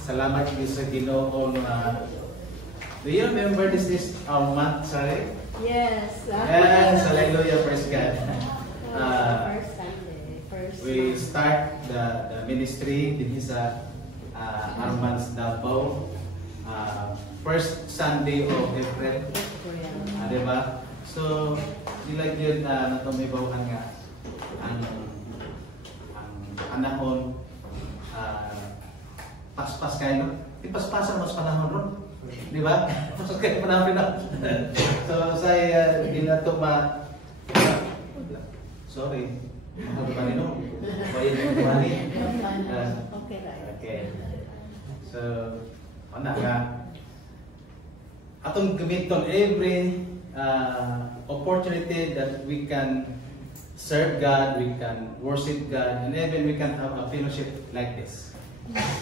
Salamat kayo sa Ginoo do you remember this is our month, sorry? Yes. Yes, hallelujah, praise God. First Sunday. We start the ministry din sa Armands Davao. First Sunday of April. Diba? So, nila yun na natumibawan nga ang panahon paspas kayo, no? Ipaspasan mo sa panahon ron. Di ba? Paspas kayo panahon na. So, saya ginato sorry. Ano ba nino? Bayan yung kumani. Okay. So, ano nga? Atong gamiton every opportunity that we can serve God, we can worship God, and even we can have a fellowship like this.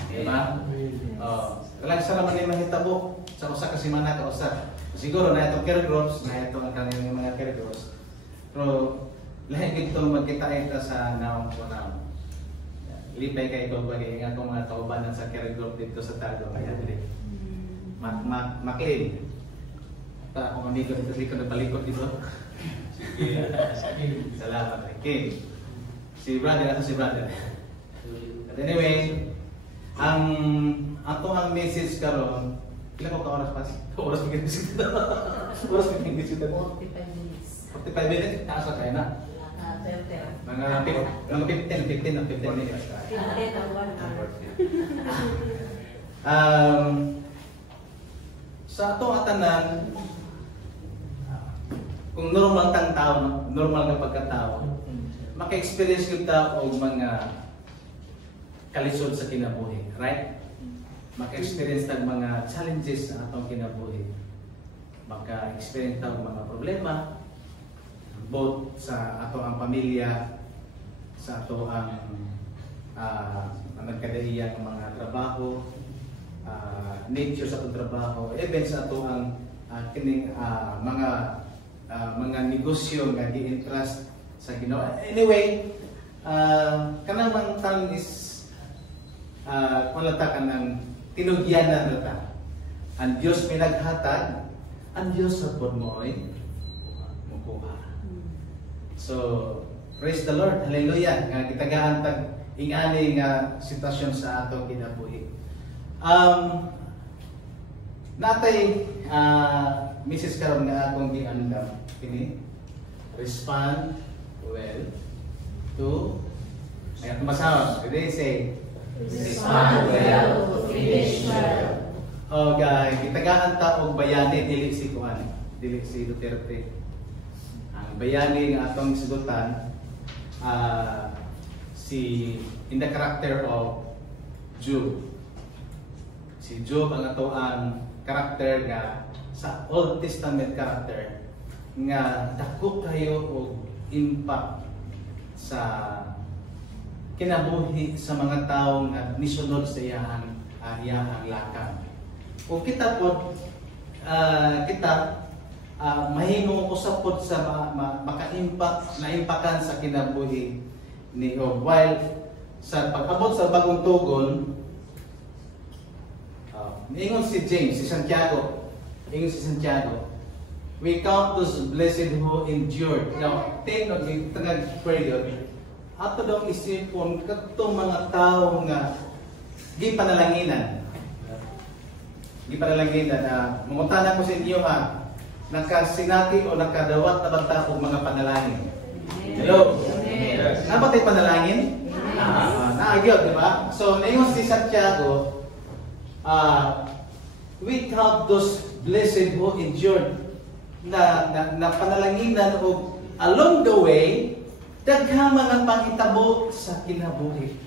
Diba? Kalang sa naman yung mahitabo sa usa kasi mana ka usa. Siguro na itong care groups, na itong kanilang mga care groups. Pero lahat ito magkita sa naong po na lipay kayo ko bagay nga kung mga kaubanan sa care group dito sa Tago. Kaya dili. Maklin. Pa kung hindi ko nagpalikot dito. Salamat. Okay. Si brother ato si brother. But anyway, ang message karon, ilan ko ka oras pas? Oras mo ginisita. Oras mo ginisita. 45 minutes. 45 minutes? Taas kayo na? Mga 15 minutes. 15 or 1 hour. Sa atong atanan, kung normal kang tao, normal nga pagkatao, maka-experience yung tao og mga kalisod sa kinabuhi, right? Maka-experience tag mga challenges sa atong kinabuhi. Maka-experience tag mga problema both sa ato ang pamilya, sa ato ang nagkadaiya ng mga trabaho, nature sa atong trabaho, even sa ato ang kining mga negosyo nga gi-entrust sa Ginoo. Anyway, kanang mga taon is kulata ka ng tinugyanan na ta. Ang Diyos pinaghatag, ang Diyos sa pod mo ay mukuha. So, praise the Lord, hallelujah. Nga kitagaan tag ingani nga sitwasyon sa atong kinabuhi. Natay Mrs. karon nga akong giandam kini respond well to ay masawa. Today say Respond well, finish well. Oh guys, kitagaan ta og bayani dili si Kuan, dili si Duterte. Ang bayani nga atong sigutan si in the character of Job. Si Job ang ato ang character nga sa Old Testament character nga dako kayo og impact sa kinabuhi sa mga tawo nga nisunod sa iyang lakang. Kung kita po mahimong usap po sa maka-impact na impakan sa kinabuhi ni Job. While sa pag-abot sa bagong tugon, niingon si James, si Santiago, we count those blessed who endured. Now, take note, yung tagag period, ato daw isipon katong mga tao nga gipanalanginan na mungutanan ko sa inyo nakasinati o nakadawat na banta og mga panalangin. Hello? Yes. Nabatay panalangin? Naagyo, di ba? So, ngayon si Santiago, we count those blessed who endured na panalanginan o along the way daghang mga panghitabo sa kinabuhi.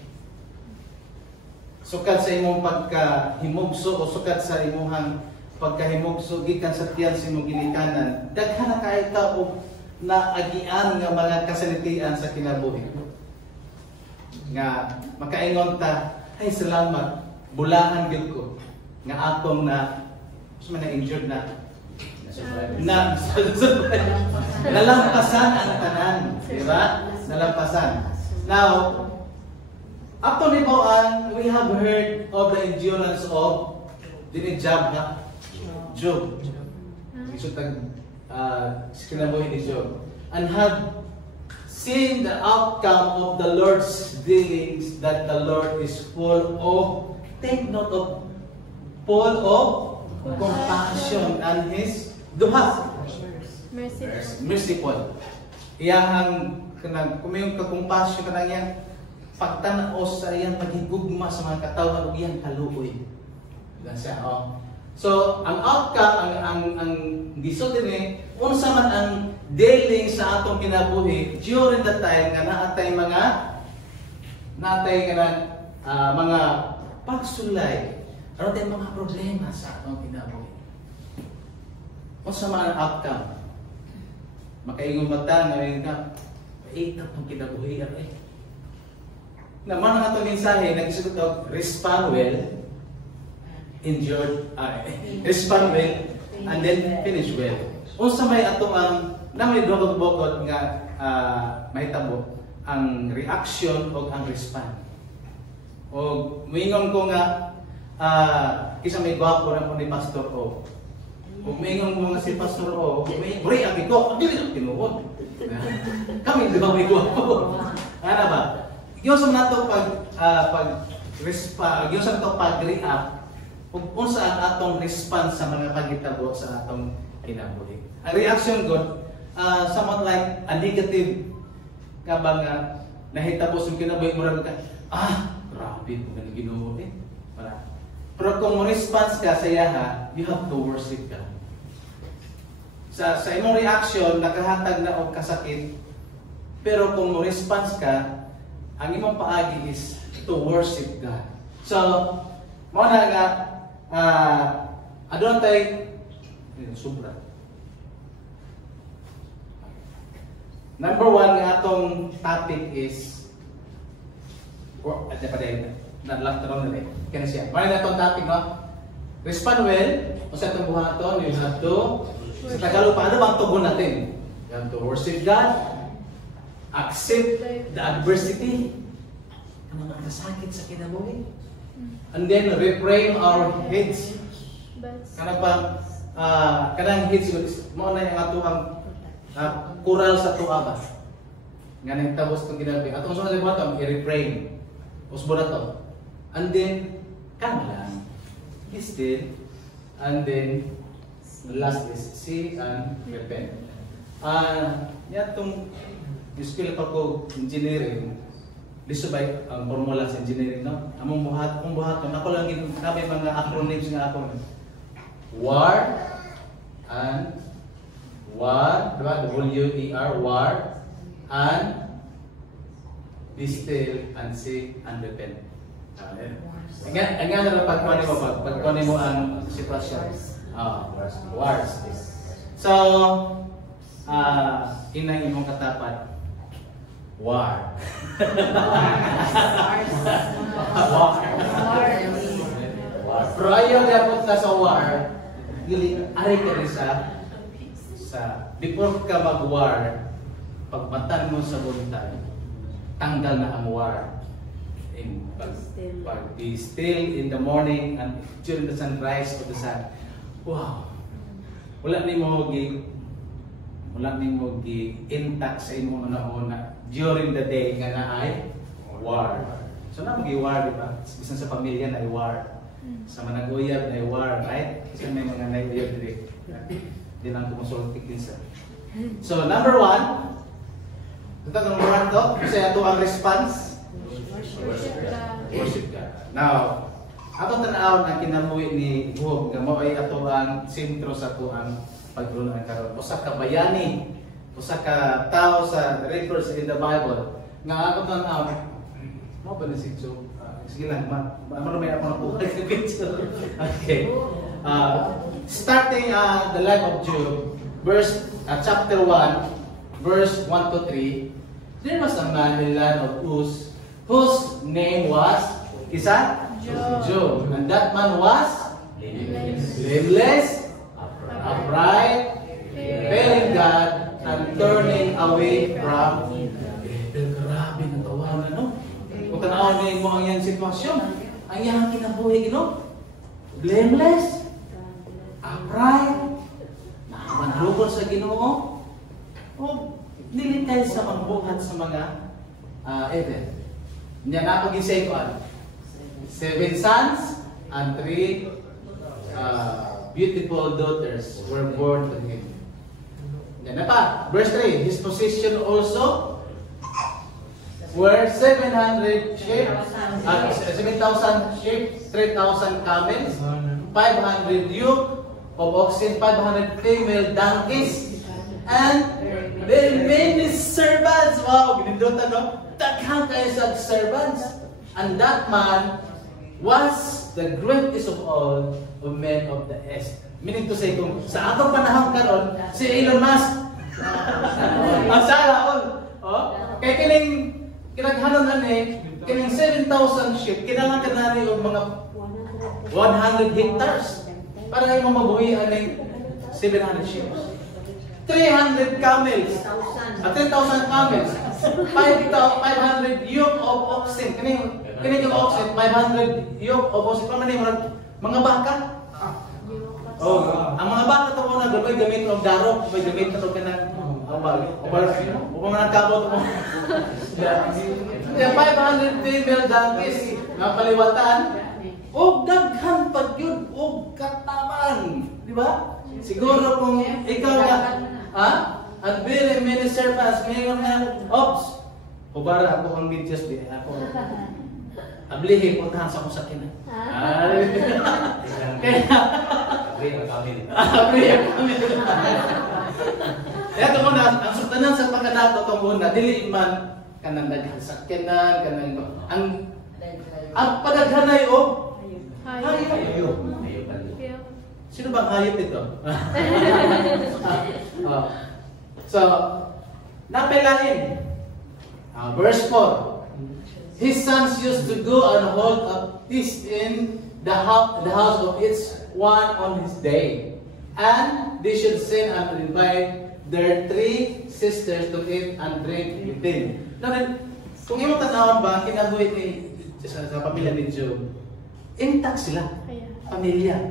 Sukat sa imong pagkahimugso o sukat sa imong pagkahimugso gikan sa tiyan sa imong ginikanan, daghang na kay ta og naagian nga mga kasalitian sa kinabuhi. Nga makaingon ta, ay salamat, bulahan gyud ko nga atong na-injured nalampasan ang tanan, di ba? Nalampasan. Now, Ato ni Bawaan, we have heard of the endurance of Job, ha? Job. Iso tag kinabuhi ni Job. And have seen the outcome of the Lord's dealings, that the Lord is full of, take note of, full of compassion and His duha. Merciful. Iyahang kanang kumiyong kakumpasyon kanang yan pagtanaw sa iyang paghigugma sa mga katawan ug iyang kaluoy. Diba siya? Oh. So, ang outcome, ang giso din unsa man ang dealing sa atong kinabuhi during the time nga naatay mga mga pagsulay, aron tay mga problema sa atong kinabuhi. Unsa man ang outcome? Makaingon mata nga itong kinabuhi ay. Naman ang atong mensahe nagisugot og respond well, respond well, and then finish well. Unsa may atong may bukod nga mahitabo ang reaction o ang respond. O moingon ko nga kisa may gwapo na po ni Pastor O. Kung moingon mo nga si Pastor O, buri abi ko, dili na tinuod. Kami di ba may gwapo? Ana ba? Yung sa nato yung sa nato pag-react ug unsa ang atong response sa mga paghitabo sa atong kinabuhi. Ang reaction god somewhat like a negative kabang nahitabo sa kinabuhi murag ka grabe ko ni Ginoo para. Pero kung mo response ka sa yaha, you have to worship God. Sa imong reaction nakahatag na og kasakit, pero kung mo response ka, ang imong paagi is to worship God. So, mo na nga adon tay sobra. Number 1 nga atong topic is nadlaktaron na kaya siya. Mara na itong topic, no? Respond well. O sa itong buhaton, you have to sa Tagalog, paano bang tugon natin? You have to worship God, accept the adversity, ang mga nasakit sa kinabuhi, and then refrain our heads. Kanang heads, mo na yung atuang kural sa tuwa ba? Nga nang tabos itong kinabuhi. Atong sunod sa buhaton, i-refrain. Usbo na to. And then, kalma lang. Be still. And then, last is see and repent. Itong skill pa ko engineering, disubay ang formula sa engineering, no? Among kung buhaton, ako lang kami mga acronyms nga ako. WAR and W-E-R, WAR and be still and see and repent. Ang nga pagkunin mo ang sitwasyon. Wars. So, inang imong katapat. War. Pero ayaw niya punta sa war, ari ka rin sa before ka mag-war, pagmatan mo sa buntag, tanggal na ang war. Be still in the morning and during the sunrise of the sun. Wow! Wala ni mo intact sa imong una-una during the day nga na ay war. So na mag-war, di ba? Bisan sa pamilya na ay war. Sa manag-uyab na ay war, right? Kasi may mga nag-uyab din. Hindi lang kumusulti kinsa. So number 1, ito number 1 to, kasi ito ang response. Worship God. Now, atong tanaw na kinabuhi ni Job nga mao ay ato ang sentro sa ato ang pagtulungan karon. Usa ka bayani, usa ka tao sa records in the Bible nga atong tanaw mo ba ni si Job? Sige lang, may ako na po. Okay. Starting the life of Job, chapter 1, verse 1 to 3, there was a man in the land of Uz, whose name was Job. And that man was blameless, upright, fearing God, and turning away from evil. Grabe ng tawanan, no? Kung tanaw ni mo ang iyang sitwasyon. Ang iyang kinabuhi, Ginoo. Blameless, upright, nakamanrugol sa Ginoo. O, dili kayo sa magbuhat sa mga Eden. Niya napag-isay ko 7 sons and 3 beautiful daughters were born to him. Yan na pa. Verse 3. His possession also were 700 sheep, 7,000 sheep, 3,000 camels, 500 yoke of oxen, 500 female donkeys, and very many servants. Wow, ginindota, no? Daghang kayo sa servants. And that man was the greatest of all of men of the East. Meaning to say, kung sa atong panahon karon, si Elon Musk, ang sana all. Oh, kaya kinaghanon kining 7,000 sheep, kinahanglan ka na og mga 100 hectares para imo mabuhian ng 700 sheep. 300 camels, 3,000 camels, 500 yoke of oxen. Kining yung oxen, 500 yoke of oxen. Pamani mga baka. Oh, ang mga baka to mo na may gamit og darok, may gamit to kanang upang nagkabot mo. Yeah, 500 female donkeys nga paliwatan. Og daghan pag yun, og katabang, di ba? Siguro kung ikaw nga, and very many servants, mayroon nga, ops, kubara ako ang medyas di, ako, ablihi, puntahan sa akong sakinan. Ablihi kami. Kaya ito muna, ang sutanan sa pagkadato ito muna, dili man kanang daghan sakinan, kanang ang padaghanay o hayop. Sino bang hayop ito? So, napelain. Verse 4. His sons used to go and hold a feast in the house of each one on his day. And they should send and invite their 3 sisters to eat and drink with them. Kung imo tanawon ba, kinabuhi ni sa pamilya ni Job, intact sila. Pamilya.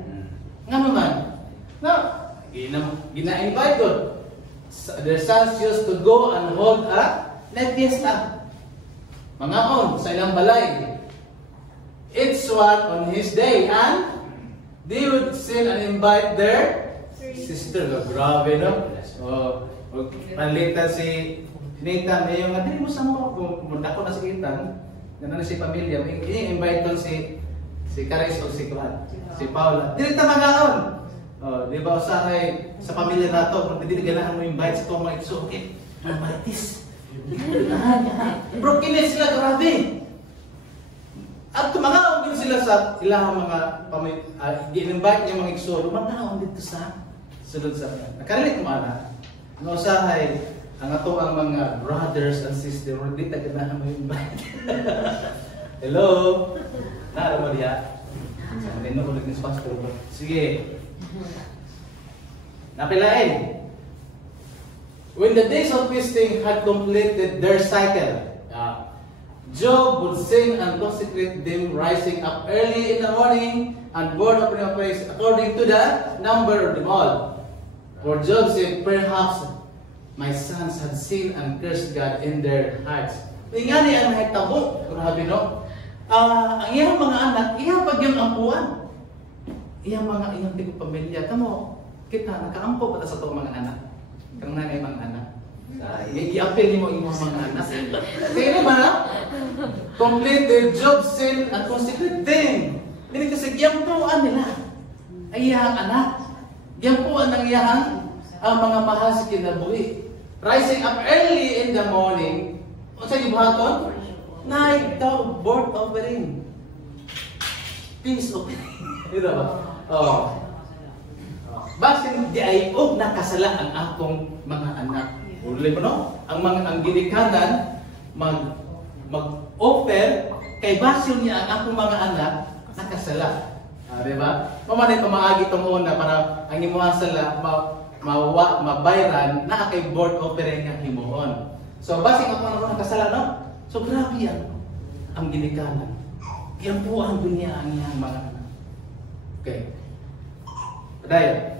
Nga naman, gina-invite ko. Their sons used to go and hold a fiesta. Mangaon sa ilang balay. Each one on his day. And they would send and invite their sister. Grabe, no? Panlitan si Nathan, yung nga, mo sa mo, kung ako na si Ethan, na si pamilya, i-invite ko si Caris o si Kuhan, si Paula. Dili ta magaon. Di ba usahay sa pamilya nato, kung hindi ganahan mo invite sa itong mga itso, okay, maritis. Bro, kini sila grabe. At tumagaon din sila sa ilang mga gi-invite niya mga itso, lumagaon dito sa sulod sa nakarilit mo anak. Ang usahay, ang ato ang mga brothers and sisters, hindi ta ganahan mo invite. Hello? Nara mo diya? Hindi na ulit ng pastor. Sige. Napilain. When the days of feasting had completed their cycle, Job would sing and consecrate them, rising up early in the morning and burn offering of praise according to the number of them all. For Job said, perhaps my sons had sinned and cursed God in their hearts. Nga niya ang nahitabo. Grabe, no? Ang iyang mga anak, iyang pagyang ampuan. Iyang tigong pamilya. Tamo, kita, nakaampo pa sa itong mga anak. Kang nanay mga anak. I-appeal mo yung mga anak. Kaya naman, completed Job sin and consecrate them. Hindi kasi giyampuan nila. Ay iyang anak. Giyampuan ng iyang ang mga mahal sa kinabuhi. Rising up early in the morning, o sa ibuhaton, night daw, burnt offering. Peace offering. Ito ba? Basin di ay nakasala ang akong mga anak. Uli mo, no? Ang ginikanan, mag-offer, kay basin niya ang akong mga anak, nakasala. Diba? Pamanay pamaagi itong una para ang imuha sala, mabayran na kay board offering nga himuon. So, basing ako nakasala, no? So, grabe yan. ang ginikanan. Giampuan dunya ang iyang mga anak. Okay. Padayon.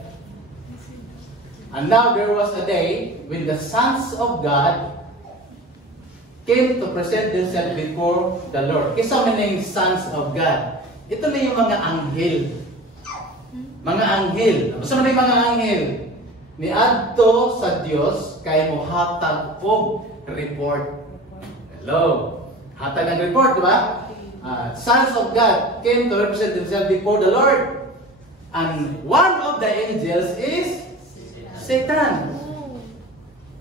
And now there was a day when the sons of God came to present themselves before the Lord. Kisa maning sons of God. Ito na yung mga anghel. Mga anghel. Basta man yung mga anghel. Niadto sa Dios kay mohatag og report. Hello. Hatag ang report, di ba? Sons of God came to represent themselves before the Lord. And one of the angels is Satan.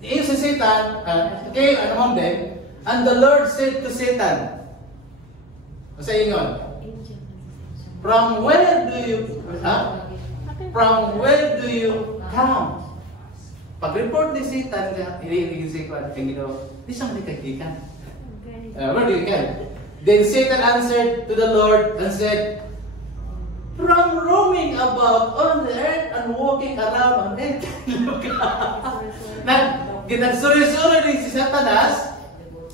Yung si Satan, kay ano man din, and the Lord said to Satan, sa ingon, from where do you come? Pag-report ni Satan, hindi si Satan, di siyang nikagikan. Where do you come? Then Satan answered to the Lord and said, from roaming about on the earth and walking around on it. Ginagsuri-suri din si Satanas,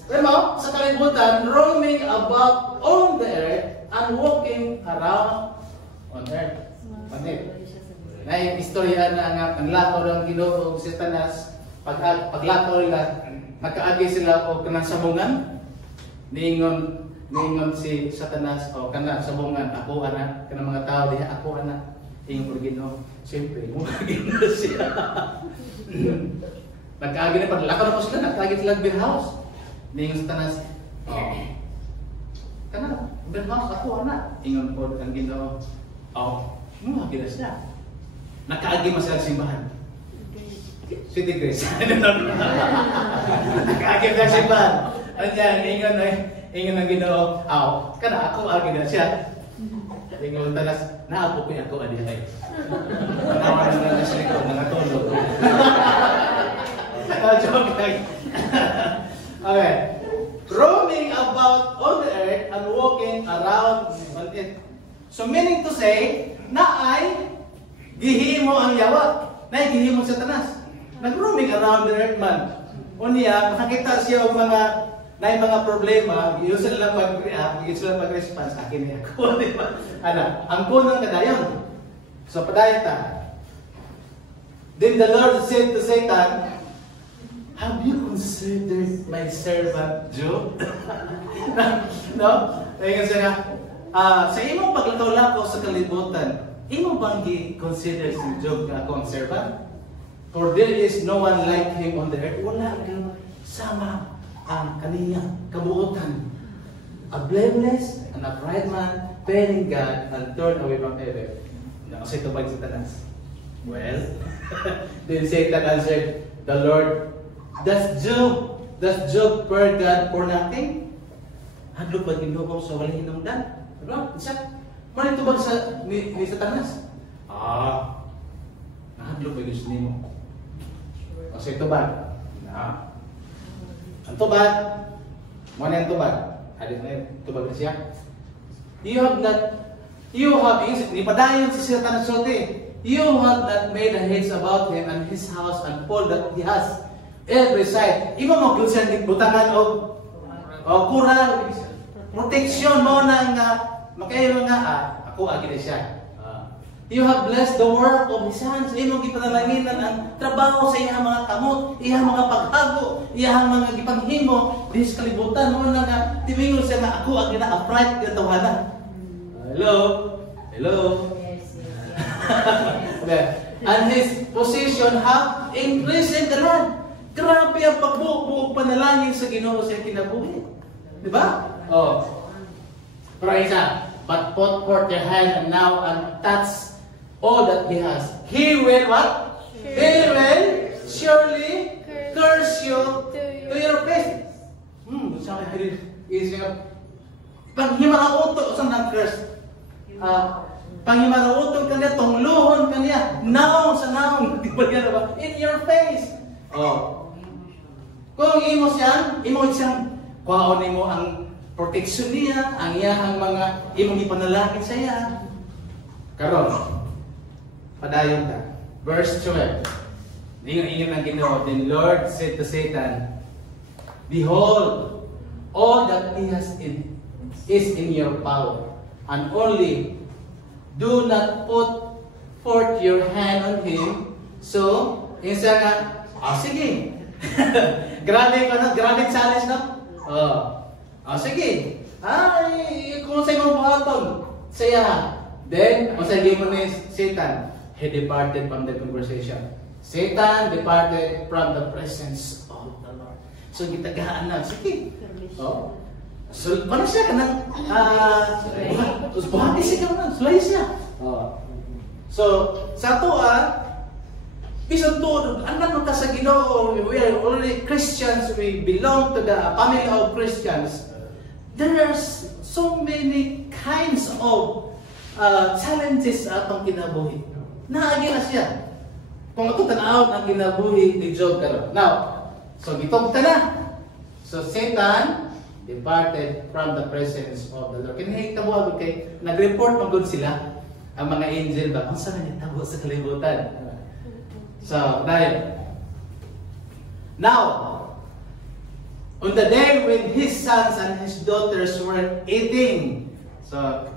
sa kalibutan, roaming about on the earth and walking around on earth. Na yung istorya na nga, ang lato ng Ginoo o Satanas, paglato nila, nakaagi sila o kanang sabungan, ningon si Satanas o kanang sabungan, ako anak, kanang mga tao diha, ako anak, ingon po Ginoo. Siyempre, mumagin na siya. Nakaagi na, paglakaw na po sila, nakaagi sila beer house. Ningon Satanas, kanang beer house, ako anak, ingon po ang Ginoo. Mumagin na siya. Nakaagi mo sila simbahan. City Grace. Nakaagi na simbahan. Andiyan, ingon ang Ginoo, kana ako agi na siya. Ingon Satanas, naapo ko ako adi ay. Nawa na lang sa likod, nangatulog. Joke lang. Okay. Roaming about on the earth and walking around on it. So meaning to say, naay gihimo ang yawa. Naay gihimo sa Satanas. Nag-roaming around the earth man. Unya, makakita siya og mga problema, iyo sila mag-react, iyo sila mag-response sa akin niya. Ako, di ba? Ang kunang kadayon. So, padayon ta. Then the Lord said to Satan, have you considered my servant Job? No? Ayun siya sa imong paglakaw-lakaw sa kalibutan, imo bang i-consider si Job nga akong servant? For there is no one like him on the earth. Wala kang sama ang kaniya kabuutan. A blameless and upright man, fearing God and turn away from evil. Kasi ito ba yung Satanas? Well, then Satan answered the Lord, Does Job fear God for nothing? Hadlok ba Ginoo sa walang hinungdan? Ano? Isa? Ano ito ba ni Satanas? Hadlok ba gusto niyo? Kasi ito ba? Ang tubad, mana yung tubad? Hadit na yun, tubad na siya. Nipadayon si Satanas sote. You have not made a hedge about him and his house and all that he has. Every side. Imo mo kung siya butangan o kural. Protection mo na nga makairo nga ako agi na siya. You have blessed the work of his hands. Imong gipanalanginan ang trabaho sa iyang mga kamot, iyang mga paghago, iyang mga gipanghimo dis kalibutan mo na nga timingon siya nga ako agi na upright nga tawhana. Hello. Yes. And his position have increased in the land. Grabe ang pagbubuog panalangin sa Ginoo sa kinabuhi. Di ba? Pero isa, but put forth your hand and now and touch all that he has. He will what? He will surely curse you to your face. Sabi ko rin, panghimarauto sa nang curse. Panghimarauto kanya, tungluhon kanya, naong sa naong, di ba yan ba? In your face. Kung imo siyang kuhaon mo ang protection niya, ang iyang mga imong ipanalangin sa iya. Karon, padayon ta. Verse 12. Ingon ang Ginoo, then Lord said to Satan, Behold, all that he has in is in your power. And only do not put forth your hand on him. So, insa nga, sige. Grabe challenge, no? Sige. Kung sa'yo mong buhaton, saya. Then, masagi mo ni Satan, he departed from the conversation. Satan departed from the presence of the Lord. So, gitagaan na, sige. So, paano siya ka nang, buhati siya ka nang, sulay siya. So, sa ito, bisod to, anak ka sa Ginoo, we are already Christians, we belong to the family of Christians. There are so many kinds of challenges atong kinabuhi. Naagi na siya. Kung ito tanaw ang kinabuhi ni Job karon. Now, so gitong na. So Satan departed from the presence of the Lord. Kinahitabo kay nag-report magud sila ang mga angel ba kung saan nitabo sa kalibutan. So, dahil now, on the day when his sons and his daughters were eating, so,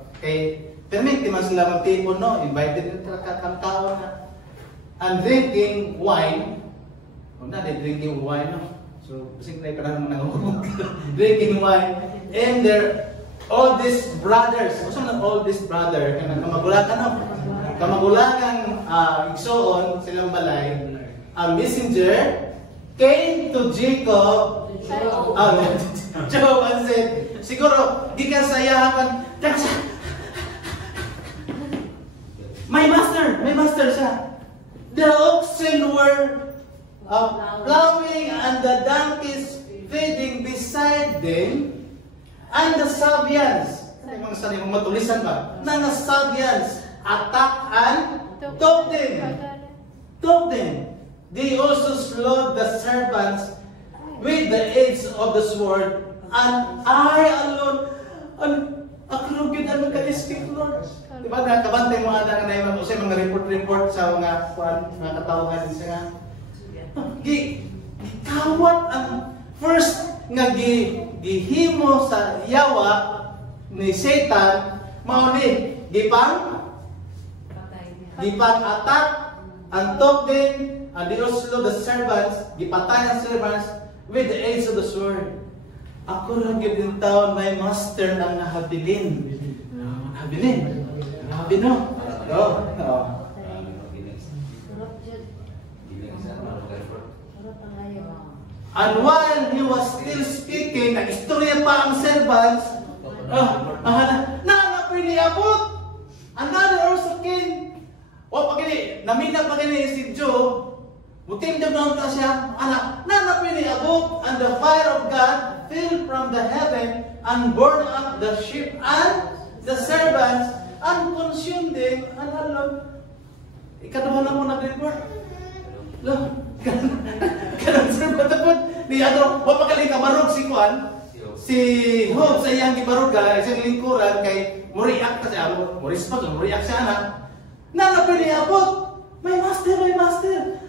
permit man sila magtipon, no? Invited nila kakantao na. And drinking wine, drinking wine, no? So, kasi tayo parang nangungumog. Drinking wine, and their oldest brothers, also ng oldest brother, kamagulakan, no? Kamagulakan, igsoon, silang balay, a messenger came to Jacob, Job and said, siguro, gikan sa yahapan, my master siya. The oxen were plowing and the donkeys feeding beside them, and the Sabians, mga sanay mong matulisan ba? Na the Sabians attack and took them. They also slew the servants with the edge of the sword, and I alone, ako rin ano ka-escape, Lord. Diba na, kabantay mo anak na yung mga report sa mga katawagan din siya. Kawat ang first nga gihimo sa yawa ni Satan, mauni, gipang attack and took them, and they also the servants, gipatay ang servants with the edge of the sword. Ako lang din taon, my master ang nahabilin. Nabino. And while he was still speaking, nag-istorya pa ang servants, napiniabot. Another also came. Namita pa kini si Job, mutimdam na unta siya, napiniabot, and the fire of God fell from the heaven and burned up the sheep and the servants and consumed them. Ikaduha na mo nag-report. Kanang servant na po, wapagaling ka marog si Juan, si Job sa iyang gibaruga, isang lingkuran kay muriak ka siya, muriak siya anak. Napiniabot, my master,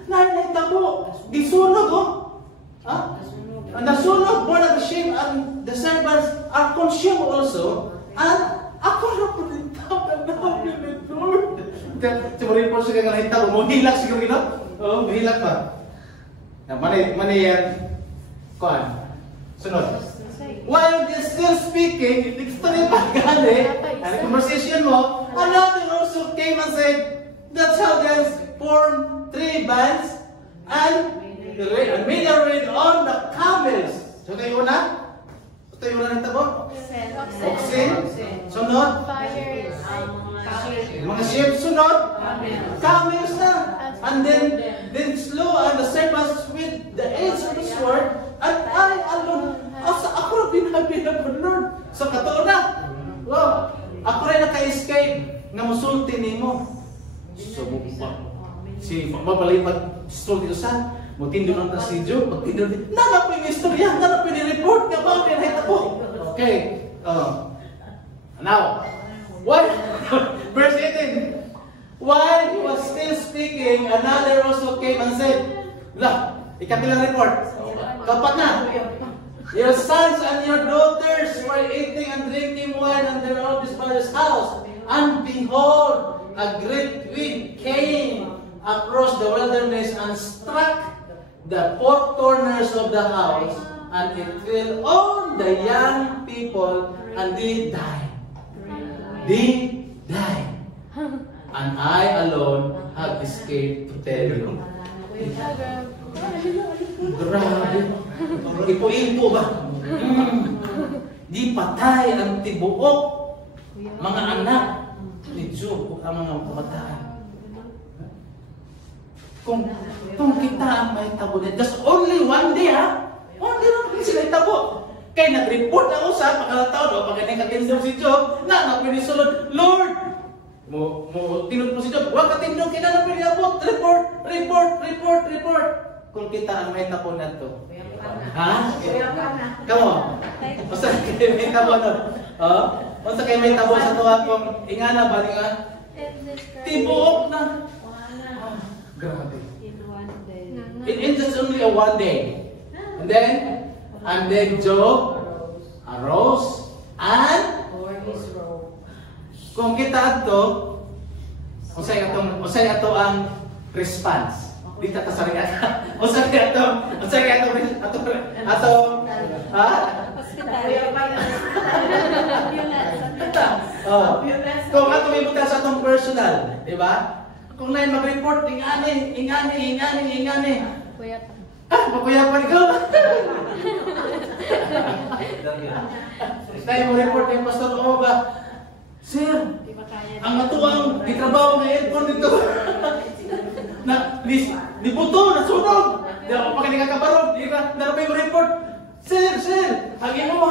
naitabo, gisunog nasunog, born of the sheep, and the servants are consumed also, and ako na po rin Lord. Si Maripol siya kang nahitabo, mahilak siguro gino? Oo, mahilak pa. Mani yan, kuhan, sunod. While they're still speaking, nagstuloy pa gani, and the conversation mo, another also came and said, that's how they formed 3 bands and made a raid on the camels. So tayo na? Ng tabo? Oxen. Sunod? Mga sheep. Sunod? Camels na. And then slew and the servants with the edge of the sword, and I alone, ako binabi ng Lord. So katoon na. Wow. Ako rin naka-escape na musulti nimo. So si mabalipad sulti ko sa mutindo ng si Job, mutindo din. Nana po yung istorya, nana po yung report nga ba pinahita po. Okay. Now, what? Verse 18. While he was still speaking, another also came and said, ikatilang report. Kapat na. Your sons and your daughters were eating and drinking wine in their oldest father's house. And behold, a great wind came across the wilderness and struck the four corners of the house, and it fell on the young people, and they died. They died. And I alone have escaped to tell you. Grabe. Ipo-ipo ba? Di patay ang tibuok. Mga anak ni Job ang mga kabataan. Kung kita ang may tabo na, just only one day ha? Only naman sila itabo. Kaya nag-report na usa, pagkalataon o pagkating katindong si Job, na napinisulod, Lord! Tinod po si Job, huwag katindong, kina na piniabot, report. Kung kita ang may tabo na ito. Ha? Come on. Basta kayo may tabo na. Basta kayo may tabo sa tuwa kong ingana ba? Tibuok na. Grabe. In just only a one day. And then Job arose and kung kita ito, usay ato ang response. Dito ka sa rin usay ato kung ato may buta sa atong personal, di ba? Kung na mag-report, ingani. Makuyapan ikaw. Dahil mo report yung pastor ko ba? Sir, ang matuang itrabaho na aircon dito. Nibuto, nasunog. Di ako pa kanikabarog. Narapay mo report. Sir, hangin mo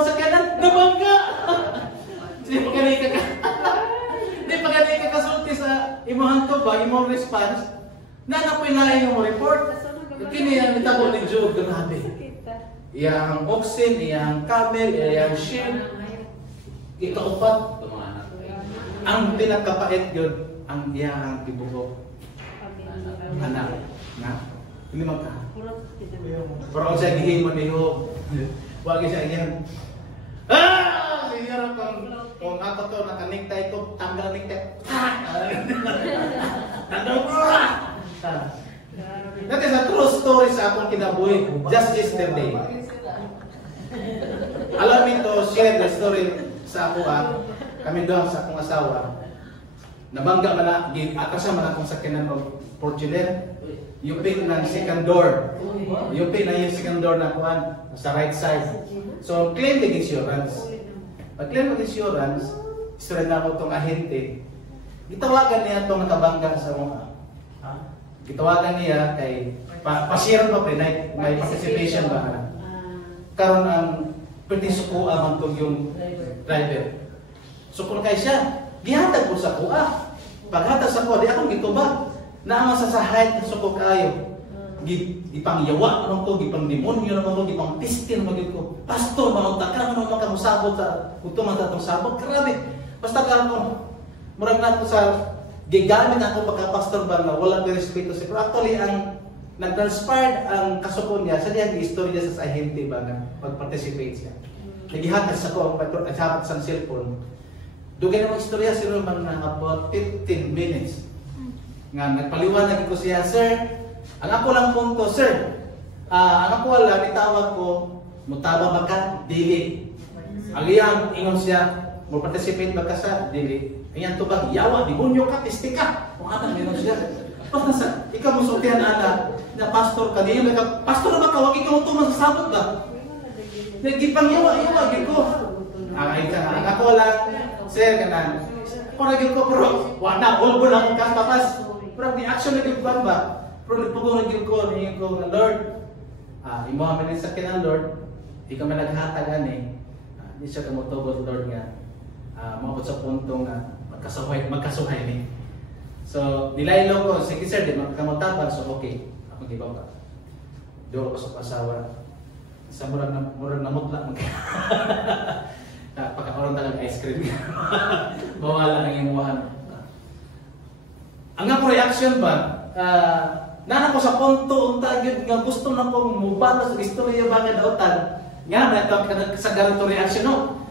sa kanan, nabangga. Hindi pa kanika kasulti sa imuhan to ba, imong response, nanapoy na yung report. Kini ang itabo ni Job, grabe. Iyang oxen, iyang camel, iyang sheep. Ikaupat, ang pinakapait yun, ang iyang tibuhok. Anak, na? Hindi magka. Pero siya gihimo ni Job. Huwag siya yan. Siguro kung ako to, nakaniktay ko, tanggal niktay. That is a true story sa akong kinabuhi. Just yesterday. Allow me to share the story sa ako. Kami doon sa akong asawa. Nabangga man na, atasa man akong sakinan of Fortuner. Yupi ng second door. Yupi na yung second door na kuhan sa right side. So, claim the insurance. Pag-claim ng insurance, istorya na ako itong ahente. Gitawagan niya itong nakabangga sa mga. Gitawagan niya kay pa-share pa may participation ba? Karon ang pwede sukuha man itong yung driver. Sukul kay siya, gihatag po sa kuha. Paghatag sa kuha, di akong gitubag. Naama sa height na sukul kayo. Gipangyawa naman ko, gipangdemonyo naman ko, gipangpisti naman ko. Pastor, maunta ka naman makamusabot sa kutuman sa itong sabot. Grabe. Basta ka ako, murag na ako sa gigamit ako pagka-pastor ba na walang respeto siya. Pero actually, ang nag-transpired ang kasukon niya, sa diyan istorya sa ahente ba na pag-participate siya. Nagihatag sa ko, nagsapat sa cellphone. Dugay namang istorya sila man na about 15 minutes. Nga, nagpaliwanag ko siya, Sir, ang ako lang punto, Sir, ang ako wala, nitawag ko, mutaba ba ka? Dili. Ang iyang ingon siya, mo participate ba ka sa? Dili. Ayan tubag, yawa, demonyo ka, testi ka. Kung anong ingon siya. Pagkasa, ikaw mo sultihan na pastor ka, di ka, pastor ba ka, huwag ikaw tuman sa sabot ba? Nagipang yawa, giko. Ang ako lang, Sir, kanan. Kung naging ko, pero, wala, bulbo na akong kapapas. Pero di action na yung ba? Pero nagpugong naging ko, naging ko, Lord, imuha man sa kinan, Lord, ikaw man naghatagan eh. Hindi siya kamutubot, Lord nga. Mabot sa puntong magkasuhay ni. So, nilaylo ko, sige sir, di magkamutapan, so okay. Ako di ba ba? Doon ko sa asawa. Sa murag na mutla. Pagkakaroon talagang ice cream. Bawala ang imuhan. Ang ako reaction ba, Nana ko sa punto unta gyud nga gusto na ko mubalo sa istorya ba nga daotan. Nga na to sa ganito reaction no.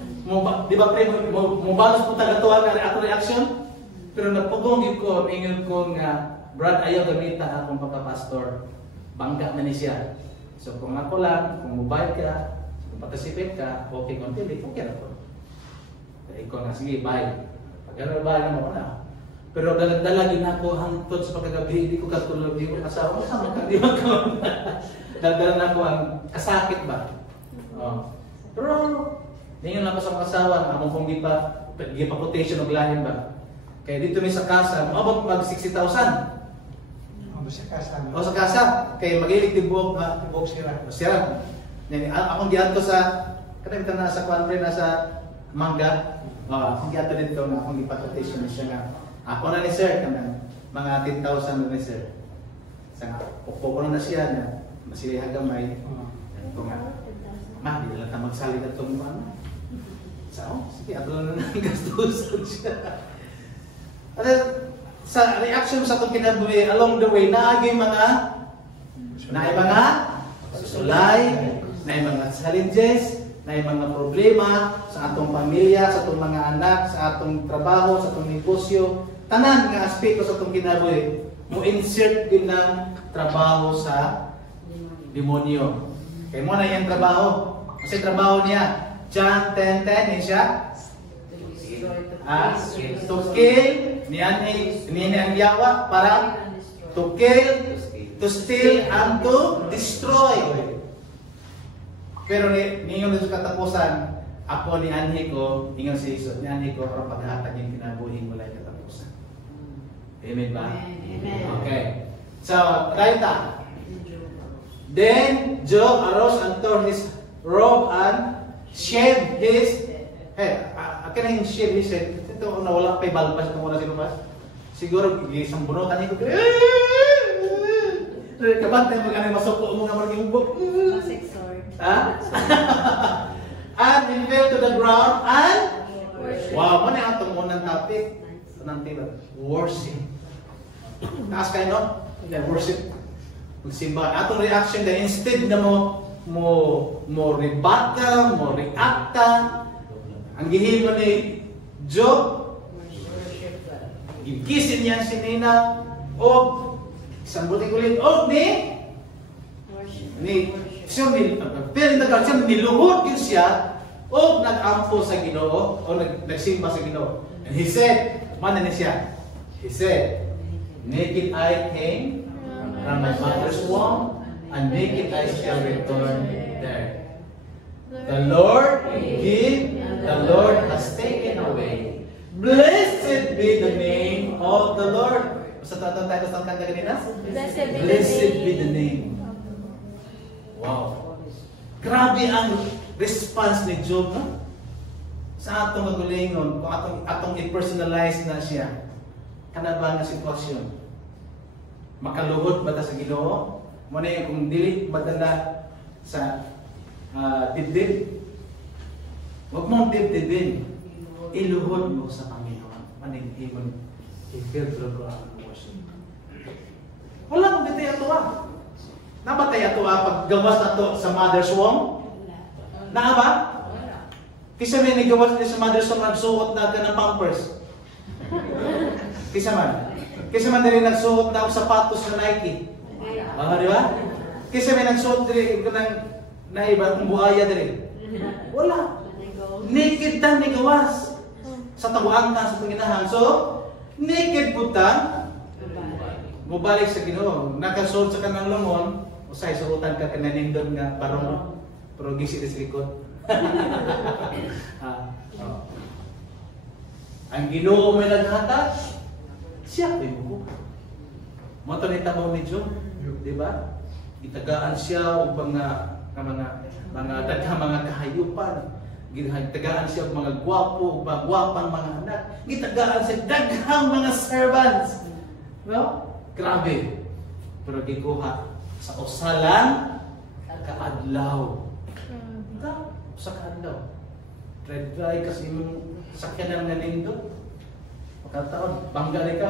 Di ba pre mubalo sa punta gatuan nga ato reaction? Pero napugong gyud ko ingon ko nga Brad ayaw gamita akong pagka-pastor. Bangga na ni siya. So kung ako lang, kung mobile ka, kung participate ka, okay kung hindi, okay na po. Ikaw nga, sige, bye. Pag ano ba na mo na. Pero dalag-dalag yun ako hangtod sa pagkagabi, hindi ko katulog, hindi ko kasawa. Di ba ko? Dalag-dalag na ako ang kasakit ba? Pero, ngayon lang ako sa mga kasawa, among kong gipa-quotation o lahin ba? Kaya dito may sa kasa, maabot mag 60,000. O sa kasa, kaya magilig din buhok sira. Akong giadto sa, kanang na sa country, nasa mangga. Akong giadto dito na akong gipa-quotation siya nga. Ako na ni sir, kanang mga 10,000 na ni sir. Sa nga, pukpo na siya na, masiliha gamay. Ito nga, ma, di lang ta magsalit at itong ano. Sige, ato na nang gastusan siya. At sa reaction sa itong kinabuhi, along the way, naagay mga sulay, na mga challenges, na mga problema sa atong pamilya, sa atong mga anak, sa atong trabaho, sa atong negosyo, tanan nga aspekto sa atong kinabuhi, mo insert din ng trabaho sa demonyo. Kaya mo na yung trabaho. Kasi trabaho niya, John 10:10 siya. To kill, niyan ang yawa para to kill, to steal, and to destroy. Pero ningon dito katapusan, ako ni anhi ko, ingon si Jesus, ni anhi ko para paghatag yung kinabuhi mula yung katapusan. Amen ba? Amen. Okay. So, 30. Then Job arose and tore his robe and shaved his head. Akin yung shave his head. Ito na wala pa'y balbas kung wala sinubas. Siguro, isang bunutan niyo. Kabantay mo kami masuko mo nga maging buk. And he fell to the ground and wow, mo na itong unang topic. Unang tema, worship. Taas kayo, no? Worship. Magsimba. Atong reaction na instead na mo rebut ka, mo react ka, ang gihimo ni Job, gikisin niya si Nina, o isang buting ulit, o siya niluhod yun siya, o nag-ampo sa Ginoo, o nagsimba sa Ginoo. And he said, mana ni siya? He said, naked I came from my mother's womb, and naked I shall return there. The Lord give, the Lord has taken away. Blessed be the name of the Lord. Sa tatang tayo sa kanta kanina? Blessed be the name. Wow. Grabe ang response ni Job, no? Sa atong magulingon, kung atong i-personalize na siya, kana ba nga sitwasyon? Makaluhod ba ta sa Ginoo? Muna yung kung dili madala sa dibdib. Huwag mong dibdibin. Iluhod mo sa Panginoon. Maninghigon. I-feel through ang worship. Wala kong bitay atuwa. Nabatay atuwa pag gawas na to sa mother's womb? Naa ba? Kisa may nagawas na sa mother's womb, nagsuot na ka ng pampers. Kisa man. Kisa man din nagsuot na ako sapatos na Nike. Di ba? Kisa may nagsuot din na iba kung buhaya din. Wala. Naked ta ni gawas. Sa tabuan na sa Panginoon. So, naked po ta, mubalik sa Ginoo. Nakasuot sa kanang lamon, usay suotan ka kananindon nga barong, pero gisi sa likod. Ang Ginoo may naghatag, siya ay mo. Mo to ni tamo ni Job, di ba? Itagaan siya og mga daghang mga kahayupan. Gitagaan siya og mga gwapo, gwapang mga anak. Gitagaan siya daghang mga servants. No? Grabe. Pero gikuha sa usalang kaadlaw. Sa kaadlaw. Try kasi yung sakyan ng nanindot. Pagkataon, bangga rin ka.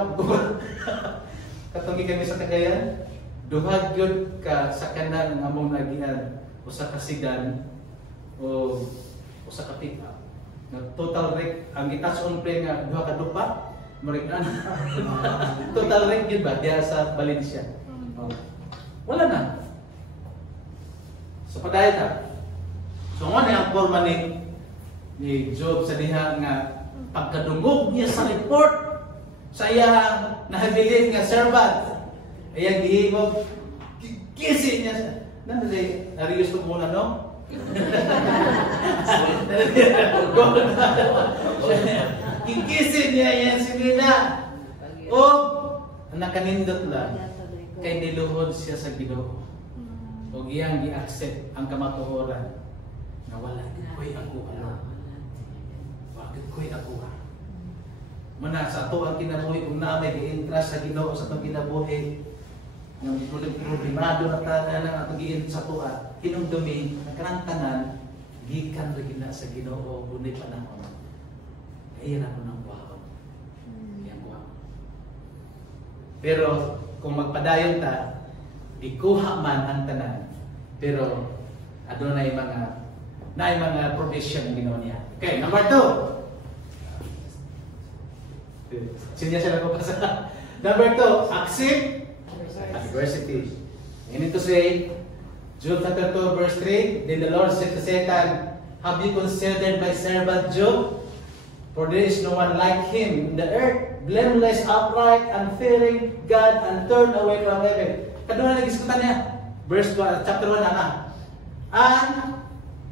Katungi kami sa Cagayan. duha gyud ka sa kanan nga among nagian usa ka sedan o usa ka pick-up. Total wreck ang gitas-on pre nga duha ka dupa marikan. Total wreck gyud ba diha sa Valencia. Oh. Wala na. So padayon ta. So ano ang forma ni Job sa diha nga pagkadungog niya sa report sa iyang nahabilin nga servant. Iyang gihimog kisi niya siya. Nandiyan, nariyos ko muna, no? Kikisi niya yan si Nina. O, nakanindot lang. Kay niluhod siya sa Ginoo. O iyang gi-accept ang kamatuoran na wala ko'y ako ano. Bakit ko'y ako ha? Mana sa ato ang kinabuhi kung na may gi-interest sa Ginoo sa itong kinabuhi ng problemado na tanan ang atong gi-interest sa tuwa kinumdumi ang kanang tanan gikan ra gina sa Ginoo kundi panahon. Kaya na ko nang buhaw. Yan buhaw. Pero kung magpadayon ta, ikuha man ang tanan. Pero adunay mga provision ng Ginoo niya. Okay, number 2. Sinya siya nagpapasa. Number 2, accept adversity. You need to say, Job chapter 2 verse 3, Then the Lord said to Satan, Have you considered my servant Job? For there is no one like him in the earth, blameless, upright, unfearing God, and turned away from evil. Kaduna lagi iskutan niya. Verse 1, chapter 1 na. And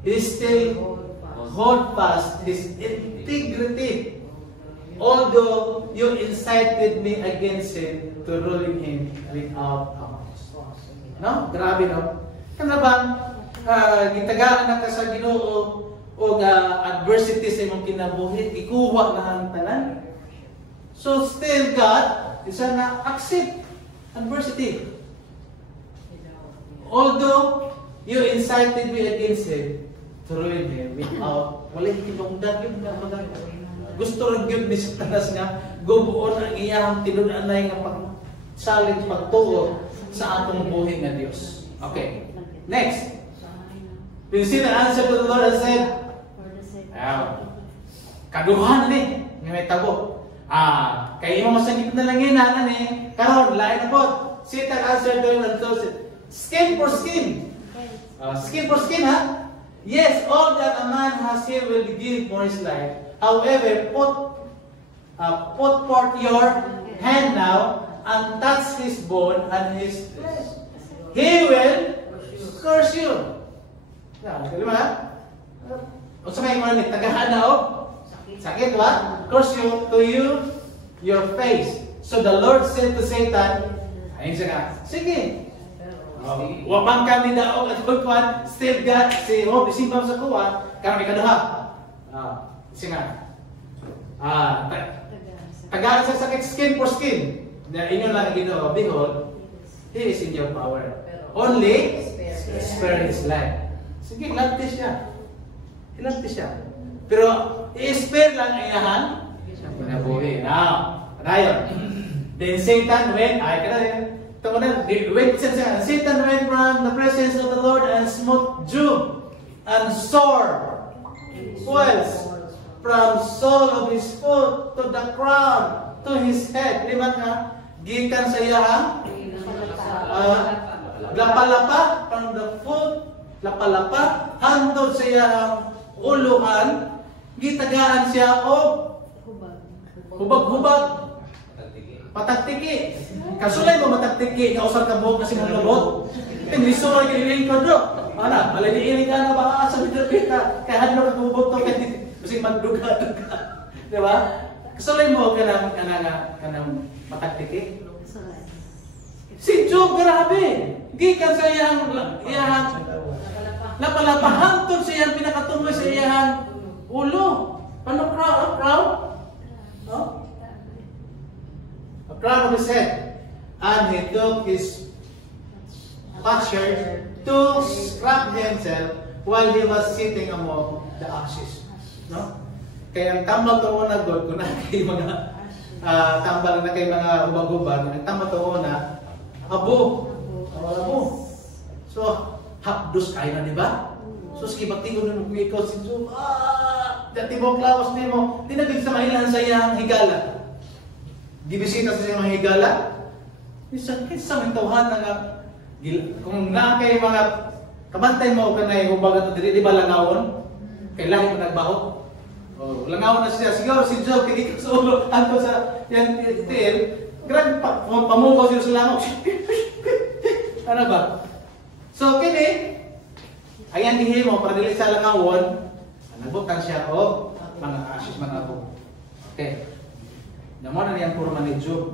he still hold fast his integrity. Although you incited me against him to ruin him without cause. No? Grabe, no? Kana bang gitagaan na ka sa Ginoo o adversity sa imong kinabuhi, ikuha na ang tanan. So still God is na accept adversity. Although you incited me against him to ruin him without wala kinungdan yun na maganda. Gusto rin yun ni Satanas nga gubuon ang iyang tinunanay nga pagsalig pagtuo sa atong buhay nga Dios. Okay. Next. You see the answer to the Lord and said, kaduhan ni nga may tabo. Kay imo masakit na lang ina ni karon lain na po. Satan answered to him and said, skin for skin. Skin for skin, ha? Yes, all that a man has he will give for his life. However, put forth your hand now and touch his bone and his flesh. He will curse you. Kali ba? O sa may mga tagahan na sakit ba? Curse you to you, your face. So the Lord said to Satan, ayun siya nga, sige. Wapang kami daog at pagkuhan, still God, si Job, isimbang sa kuha, kami kaduha. Kasi nga, tagaan sa sakit skin for skin. Na inyo lang Ginoo, behold, He is in your power. Only spare his life. Sige, ilanti siya. Ilanti siya. Pero, i-spare lang ayahan. Pinabuhi. Now, rayon. Then Satan went, Satan went from the presence of the Lord and smote Job and sore. Who else? From sole of his foot to the crown to his head. Liman nga, gikan sa iyahang lapalapa from the foot, lapalapa hantod sa iyahang uluhan, gitagaan siya o hubag-hubag, patagtiki. Kasulay mo matagtiki, kausap ka buhok kasi mong lubot. Tinisuray ka iling ko do. Ana, maliliiling ka na ba sa bidripita? Kaya hadlo ka bubot to kasi magduga-duga. Di ba? Kasulay mo ka ng matagtiki. Si Job, grabe! Gikan sa iyang lapalapahantod sa iyang pinakatuloy sa iyang ulo. Paano crown? A crown of his head. And he took his potsherd to scrap himself while he was sitting among the ashes. No? Kaya ang tambal to na God, kung na kay tambal na kay mga hubag-hubag, ang tambal to na abo wala mo. So, hapdos kayo na, di ba? So, skibatingon na kung ikaw si Job, dati mo, klawas niya mo, tinagig sa mahilan sa iyang higala. Gibisita sa iyang higala, isang may tawhan na nga, kung na kayo mga kabantay mo ka na yung baga ito, di ba langawon? Kailangan mo nagbaho. Langawon na siya, siguro si Job, kinikik sa ulo, anto sa yan tiil, grabe pamukaw siya sa langawon. Ano ba? So, kini, ayan gihimo, para dili sa langawon, nagbutang siya o mga asis mga ako. Okay. Naman na niyang puro ni Job.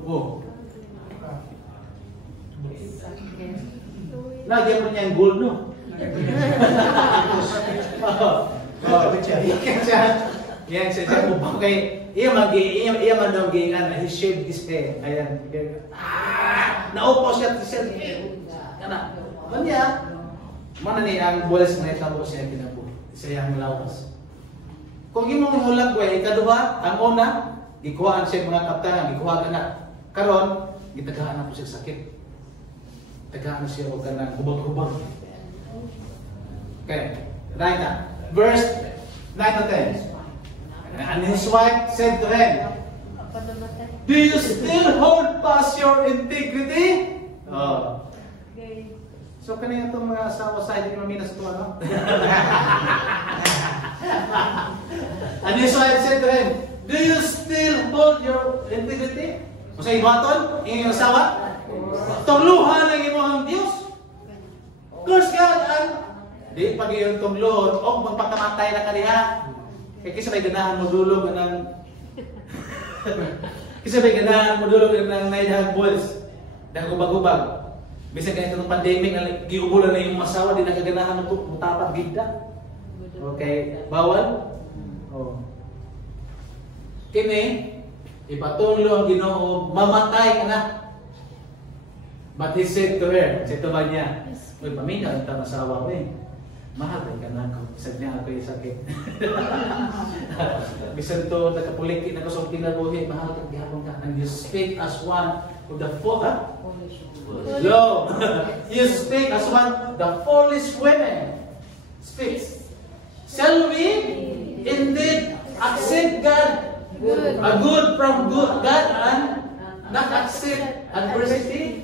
Lagyan mo niya yung gold, no? Yan siya mo kay iya man daw giingan he shaved his head. Ayan. Naupo siya kana. Manya. Mana ni ang bolas na itabo siya kinabu. Isa yang lawas. Kung imong hulag way ikaduha, ang una gikuhaan siya mga kaptanan, gikuha na. Karon gitagahan na po siya sakit. Tagahan siya og kanang hubag-hubag. Okay. Right now. Verse 9 to 10. And his wife said to him, do you still hold fast your integrity? Oh. So kanina itong mga asawa sa hindi maminas ito, ano? And his wife said to him, do you still hold your integrity? O sa ibaton, yung asawa? Tungluhan ang imong Diyos. Curse God, di pag yung tungluhan, o magpakamatay na kaniha. Kaya kisa may ganahan mo dulog ng kisa may ganahan mo dulog ng naidahag balls dahil gubag-gubag. Bisa ganito ng pandemic, giubulan na yung masawa, di nakaganahan mo mutapat gigda. Okay, bawal? Oh. Kini, ipatunglo ang Ginoo, mamatay ka na. But he said to her, said to ba niya, uy, paminaw ang tamasawa ko eh. Mahal ka na ako. Isag niya ako yung sakit. Bisan to, nagkapuliki na kusong kinabuhi, mahal ka, gihapon ka. And you speak as one of the no. You speak as one the foolish women speaks. Shall we indeed accept God? A good from good God and not accept adversity?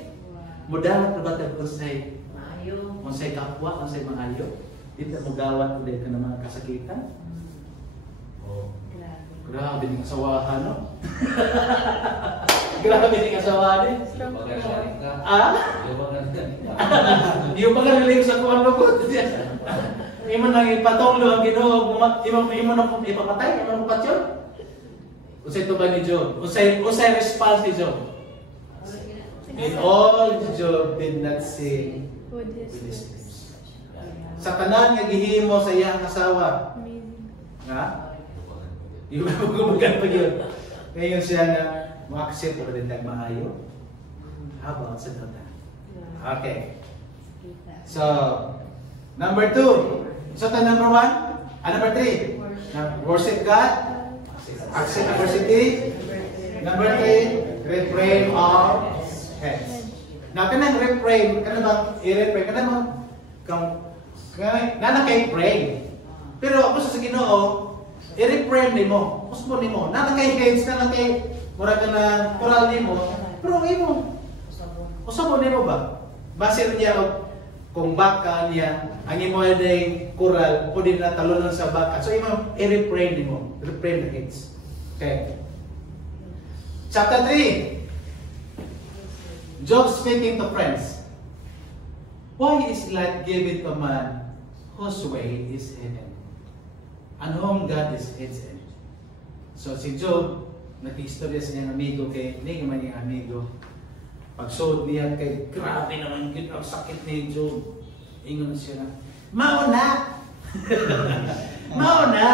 Mudahan na ba tayo unsay kapwa, unsay maayo? Dito mo gawat ulit ka ng mga kasakitan? Oh. Grabe din kasawahan, no? Grabe din kasawahan, eh. Yung pagkariling sa kuwan mo ko. Imo nang ipatonglo ang Ginoo, imo nang ipapatay, imo nang patyon. Unsay tuban ni Job? Unsay response ni Job? And all Job did not sin with his lips. Sa tanan nga gihimo sa iyang asawa. Nga? Yung magbubugan pa yun. Ngayon siya nga ma-accept o rin tayo maayo. How about sa dota? Okay. So, number 2. So, number 1. Number 3. Worship God. Accept adversity. Number 3. Refrain our heads. Now, kanang refrain, kanang bang i-refrain, kanang kay pray. Pero ako sa Ginoo, i-refrain nimo. Usbo nimo. Kay heads, kay mura ka na coral nimo. Pero imo, usabo nimo ba? Base niya kung baka niya, ang imo ay coral, pwede na talunan sa baka. So imo, i-refrain nimo. Refrain the heads. Okay. Chapter 3. Job speaking to friends. Why is light given to man whose way is heaven, and whom God is hidden? So si Job, nag-istorya sa niyang amigo kay hindi naman yung amigo. Pagsuod niya kay grabe naman yun ang sakit ni Job. Ingon siya na, mauna! Mauna!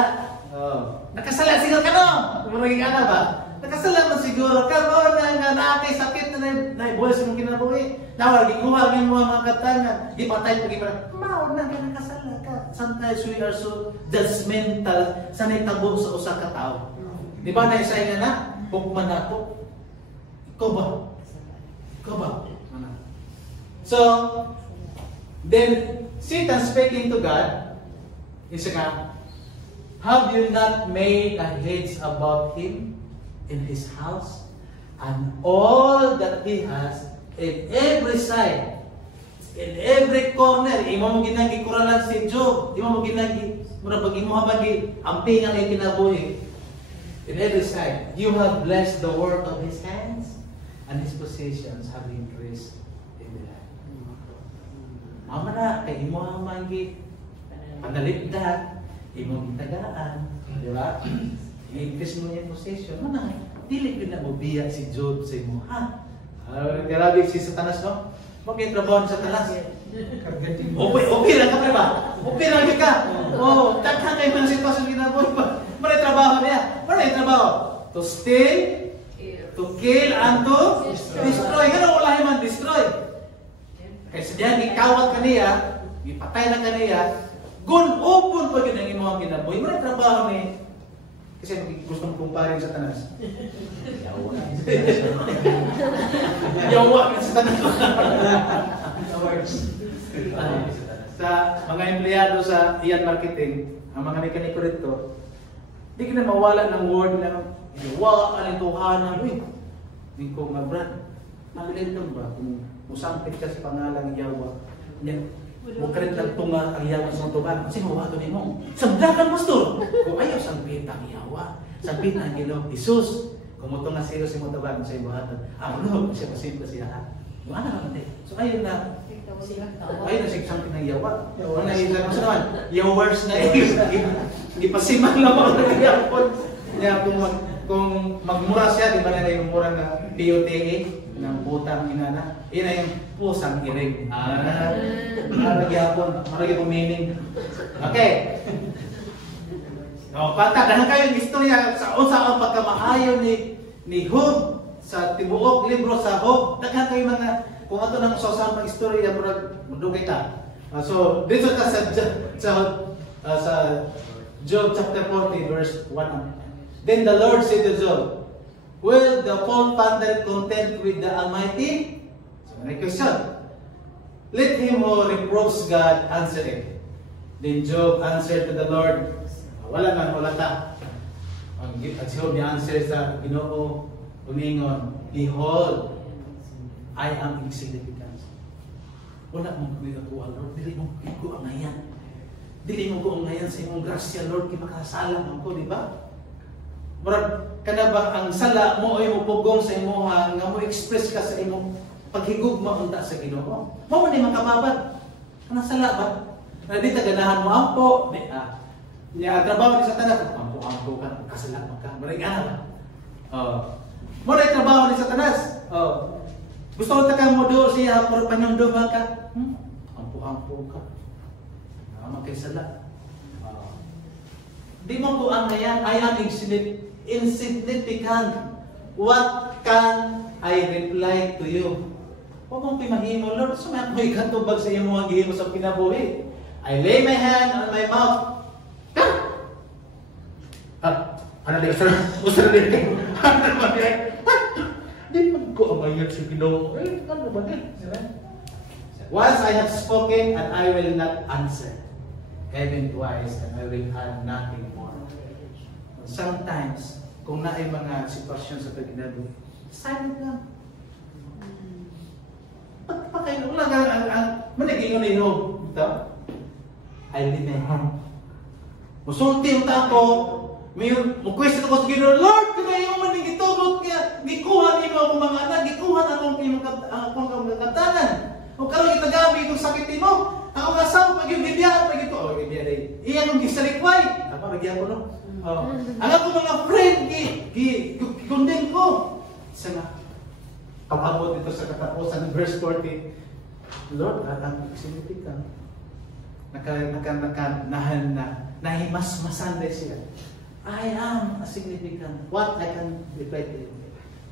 Oh. Nakasala siguro ka no? Kumuraging ana ba? Nakasala mo siguro ka no nga nakay sakit na ibulis mong kinabuhi. Nawag, ikuha mo mga katangan. Di patay pag iba. Mauna ka nakasala ka. Sometimes we are so judgmental sa naitabo sa usa ka tao. Di ba na isa nga na? Hukman ako. Ikaw ba? Ikaw ba? So, then Satan speaking to God, isa nga, have you not made a hedge about him in his house and all that he has in every side, in every corner? Imo mo ginagi kuralan si Job, imo mo ginagi mura pag imo habagi ampingan ay kinabuhi. In every side, you have blessed the work of his hands, and his possessions have increased in the land. Mama na, kay imo ang mangi panalipdan, imo gitagaan, di ba? I-increase mo yung possession. Mana, dili ko na mabiya si Job sa imo, ha? Grabe si Satanas, no? Mag-intrabaho sa Satanas. Okay lang ka, ba? Okay lang ka. Oh, takha kayo ng sitwasyon ginabuhi pa. Maray trabaho niya. Maray trabaho. To steal, to kill, and to destroy. Ganun wala man destroy. Kasi diyan, ikawat ka niya, ipatay na ka niya, gun open pa yun ang imong ginabuhi. Maray trabaho ni. Kasi gusto mong kumparin sa Satanas. Yawa ka sa Satanas. Sa mga empleyado sa Ian Marketing, ang mga mekaniko rito, di ka na mawala ng word na yawa, alintuhanan. Uy, hindi ko mag-brand. Nakalintong ba kung usampit ka sa pangalang yawa? Huwag ka rin nagtunga ang yawa sa tuban. Kasi mawato din mo. Samdakan mo, Pastor! Kung ayaw, sampit ang yawa. Sampit ang Ginoong Isus. Kung mo nga siro si Mutaban sa ibuhatan. Ano, kasi pasimple siya, ha? Yung ano naman eh. So ayun na. Ayun na siya sampit ng yawa. Ano na yun lang. Masa naman? Yawars na yun. Ipasiman lang ako ng yapon. Kaya kung magmura siya, di ba na yung mura na POTA? Ng putang inana. Yun na yung pusang iring. Nagyapon. Magyapon meaning. Okay. Pagkadahan kayo yung istorya sa ang pagkamaayon ni Job sa tibuok libro sa Job. Daghan kayo mga kung ato nang sosang mga istorya mundo kita. So dito ka sa Job chapter 40 verse 1. Then the Lord said to Job, will the fault finder content with the Almighty? So my question. Let him who reproves God answer it. Then Job answered to the Lord, wala ta. Ang Job niya answer sa Ginoo, uningon, behold, I am insignificant. Wala mong kuya ko, Lord. Dili mong ko ang ngayon. Dili mong ko ang ngayon sa imong grasya, Lord, kaya makasalang ako, di ba? Murag kana ba ang sala mo ay mupugong sa imo nga mo express ka sa imong paghigugma unta sa Ginoo. Mao man ni makababad. Kana sala ba? Na di ta ganahan mo ampo, nya trabaho ni Satanas, ampo ka kasala ka. Murag ana. Murag trabaho ni Satanas. Gusto mo ta kang modo siya pero panunduma ka. Ampo ka. Makay sala. Di mo ko ang ngayon, I am insignificant. What can I reply to you? Huwag mong pinahimo, Lord. Sumayang mo ikatubag sa iyo mga gihimo sa kinabuhi. I lay my hand on my mouth. Ano din? Usara din kayo. Ano naman yan? Di man ko amayan sa Ginoo. Ano naman yan? Once I have spoken and I will not answer. Even twice and I will add nothing more. Sometimes, kung naay mga sitwasyon sa pagkinabuhi, silent lang. Pagpakain lang ang managing ni Job. Ito, I leave my hand. Musulti yung tako, may question ako sa Ginoo, Lord, kaya yung maning itugot kaya gikuha niyo ako mga anak, gikuha na akong katanan. O karoon itagabi itong sakit mo, ako kasama pag yung gibiyaan, pag ito, gibiyaan din. Iyan yung gisalikway. Ako, nagyan ko no. Ang ako mga friend, gikundin ko. Isa nga, kapabot ito sa katapusan ng verse 40. Lord, ang significant. Nahimasmasan din siya. I am a significant. What I can reply to you?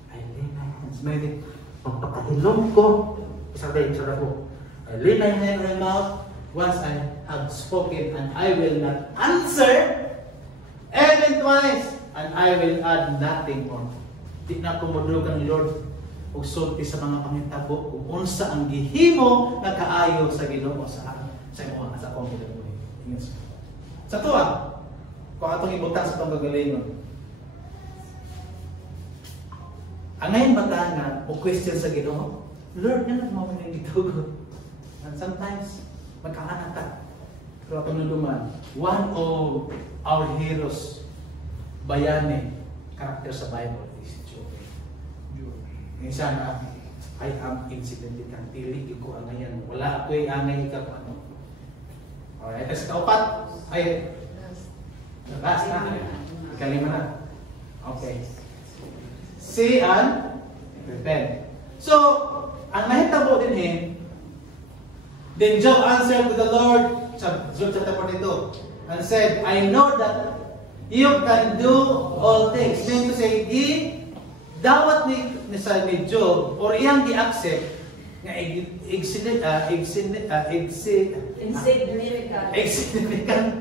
I lay my hands. Maybe, pagpakahilom ko, isa ko. I lay my hand on my mouth once I have spoken and I will not answer even twice and I will add nothing more. Di na kumudugan ni Lord. ug sulti sa mga pangitabo kung unsa ang gihimo nga kaayo sa Ginoo sa imo sa akong kinabuhi. Sa tuwa, kung atong ibutang sa itong gagalingon, ang ngayon batangan o question sa Ginoo, Lord, yan ang mga nagitugo. And sometimes, magkaanak ka. Pero panuluman, one of our heroes, bayani, karakter sa Bible is Job. Minsan na, I am insignificant, pili ko ang ngayon. Wala ako'y angay ikaw ano. Alright, sa kaupat, ay, last na, ikalima na. Okay. See and repent. So, ang nahitabo din then Job answered to the Lord, Job chapter 42, and said, I know that you can do all things. Meaning to say, dawat ni Job, or iyang gi-accept, nga insignificant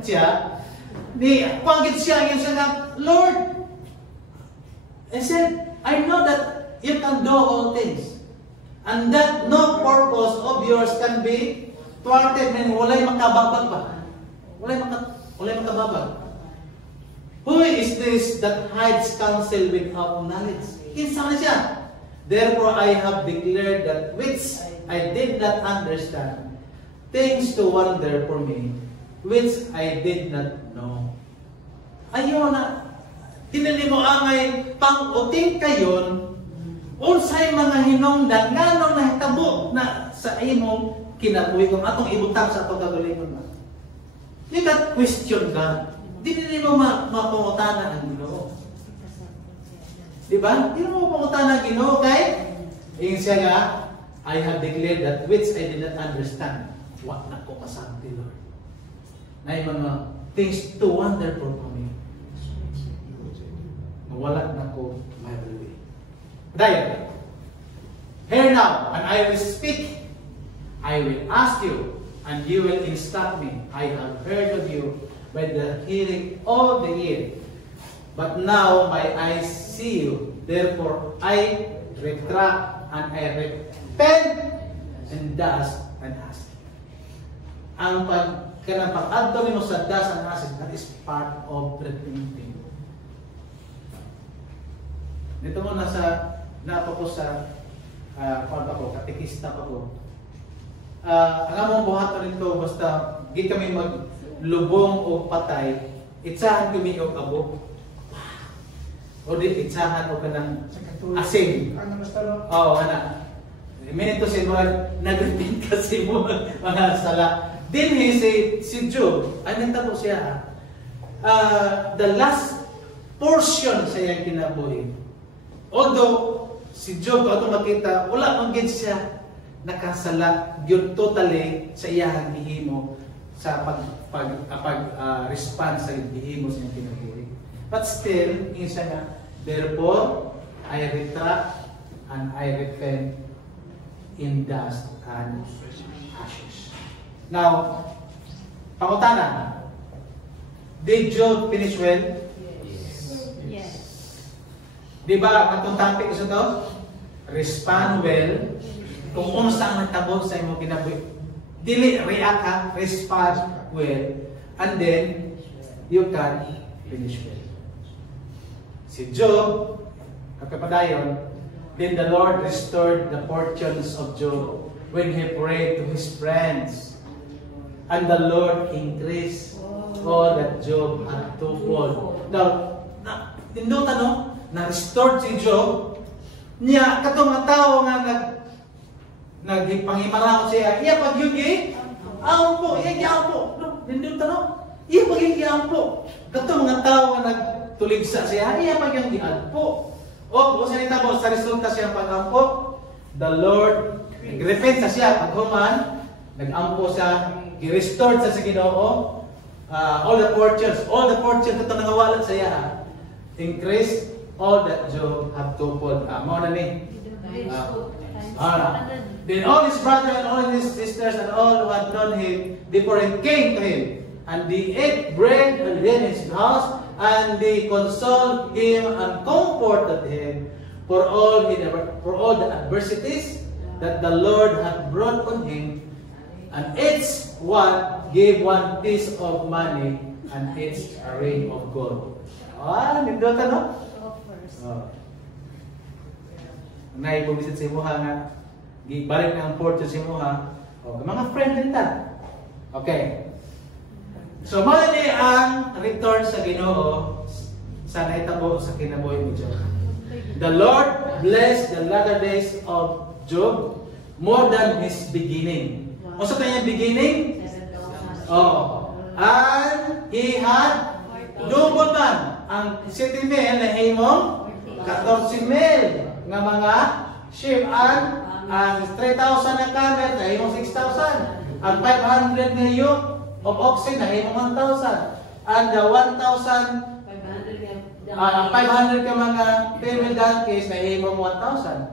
siya, ni panggit siya nga, Lord, I said, I know that you can do all things. And that no purpose of yours can be thwarted. Meaning, walay makababag ba? Walay makababag. Who is this that hides counsel without knowledge? Kinsa na siya? Therefore, I have declared that which I did not understand, things to wonder for me, which I did not know. Ayaw na, tinili mo angay, pang-uting kayon, unsay mga hinungdan, nga nung nahitabo na sa imong kinabuhi, kung atong ibutang sa atong kagalingon na. You got question God. Di mo mapangutanan ang Ginoo. Diba? Di mo mapangutanan ang Ginoo kay yung siya nga, I have declared that which I did not understand. What na ko kasamti, Lord. Na yung mga things to wonder for me. Nawala na ko my way. Dahil, hear now, and I will speak. I will ask you, and you will instruct me. I have heard of you by the hearing of the ear. But now my eyes see you. Therefore, I retract and I repent and dust and acid. Ang pag-adto mo sa dust and acid, that is part of repenting. Dito mo napa ko sa katekista pa ko. Ang among buhaton nito, basta di kami maglubong o patay, itsahan kami o abo. O di itsahan o kanang asin. Oo, ana. Minito si Lord, nag-repent kasi mo mga sala. Then si Job, anong tabo siya? The last portion sa iyang kinabuhi. Although, si Job, kung ito makita, wala mang gid siya nakasala yun totally sa iyang gihimo sa pag-respond sa gihimo sa iyang kinabuhi. But still, isa nga, therefore, I retract and I repent in dust and ashes. Now, pangutana, did Job finish well? Yes. Di ba, katong topic isa to? Respond well. Kung unsa ang nagtabog sa imong kinabuhi, dili react ka, respond well, and then you can finish well. Si Job, kapapadayon, then the Lord restored the fortunes of Job when he prayed to his friends, and the Lord increased all that Job had twofold. Now, tindutan no, na-restored si Job, niya katong mga tao nga nagpangimarao siya, iya pagyugi, ampo, iya giampo. Tindutan no, iya pagyugi-ampo. Katong mga tao nga nagtuligsa siya, iya pagyugi ampo. O kung sa nitabo, sa resulta siya pag-ampo, the Lord nag-repent sa siya paghuman, nag-ampo siya, i-restored sa Ginoo, all the fortunes ito nangawalan sa iya, increased all that Job had twofold. Mao na ni. Then all his brothers and all his sisters and all who had known him before him came to him, and they ate bread in his house, and they consoled him and comforted him, for all the adversities that the Lord hath brought on him, and each one gave one piece of money and each a ring of gold. Nindot no? Naibubisit si Muha nga, balik na ang fortune si Muha. Mga friend din ta. Okay. So, mali ang return sa Ginoo sa naitabo sa kinabuhi ni Job. The Lord blessed the latter days of Job more than his beginning. Wow. Sa kanyang beginning? And he had double man. Ang 7,000 na himong 14,000 nga mga sheep and 3,000 na camel na himong 6,000. Ang 500 na yoke of oxen na himong 1,000. And the 1,000 500 ka mga female donkeys na himong 1,000.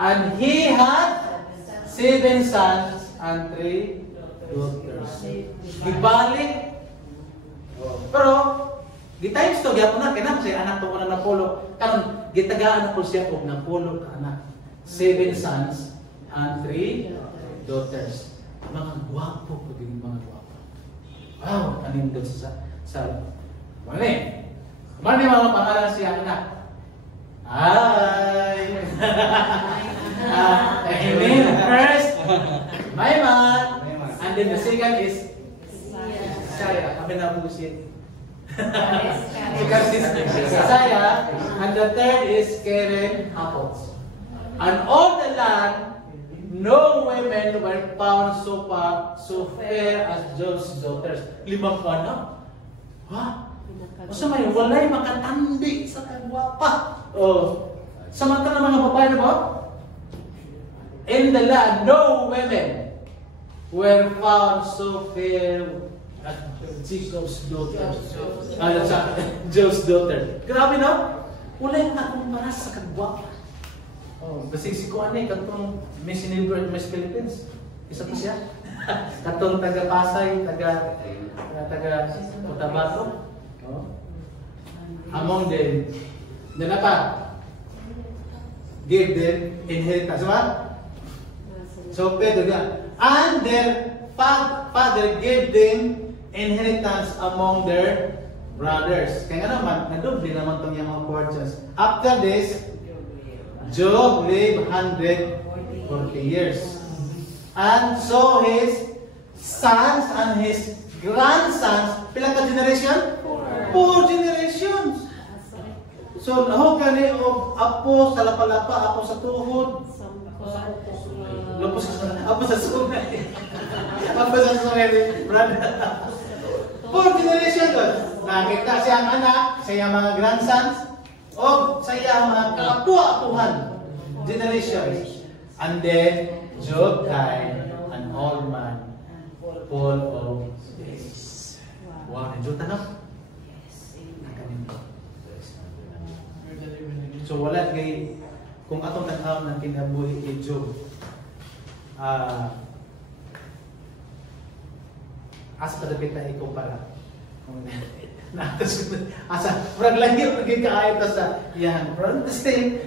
And he had 7 sons and 3 daughters. Gibalik. Pero gitimes to gyapon na kinam siya anak to na polo. Karon gitagaan na po siya og na polo ka anak. 7 sons and 3 daughters. Mga gwapo po din mga gwapo. Wow, kanin doon sa Mali. Mali mga pangalan siya anak. Hi. Amen. First, Maiman. And then the second is Saya. Kami na po siya. Saya. And the third is Karen Apples. And all the land, no women were found so fair as Job's daughters. 5 ka na? Ha? Masa may walay makatandi sa kagwapa. Samantala mga babae na ba? In the land, no women were found so fair as Job's daughter. Job's daughter. Grabe no? Walay nakakumpara sa kagwapa. Basig si Kuan katong Miss Universe, Miss Philippines. Isa po siya. Katong taga Pasay, taga Cotabato. Among them, give them inheritance. What? So Pedro nga. And their father gave them inheritance among their brothers. Kaya nga naman, nadoble naman itong yung mga fortunes. After this, Job lived 140 years. And so his sons and his grandsons, pila ka generation? 4 generations. So, ako kani o apo sa lapalapa, apo sa tuhod. Apo sa sungay. Apo sa sungay, brother. 4 generations doon. Nakita siyang anak, sa iyang mga grandsons, o sa iyang mga kapwa-apuhan generations. And then, Job died an old man, full of days. Wow, nandiyo tanong? So wala kay kung atong tan-aw ng kinabuhi ni Job. Asa kadapit na ikumpara. Asa prag lang yung kaayo ta sa yan. Pero still,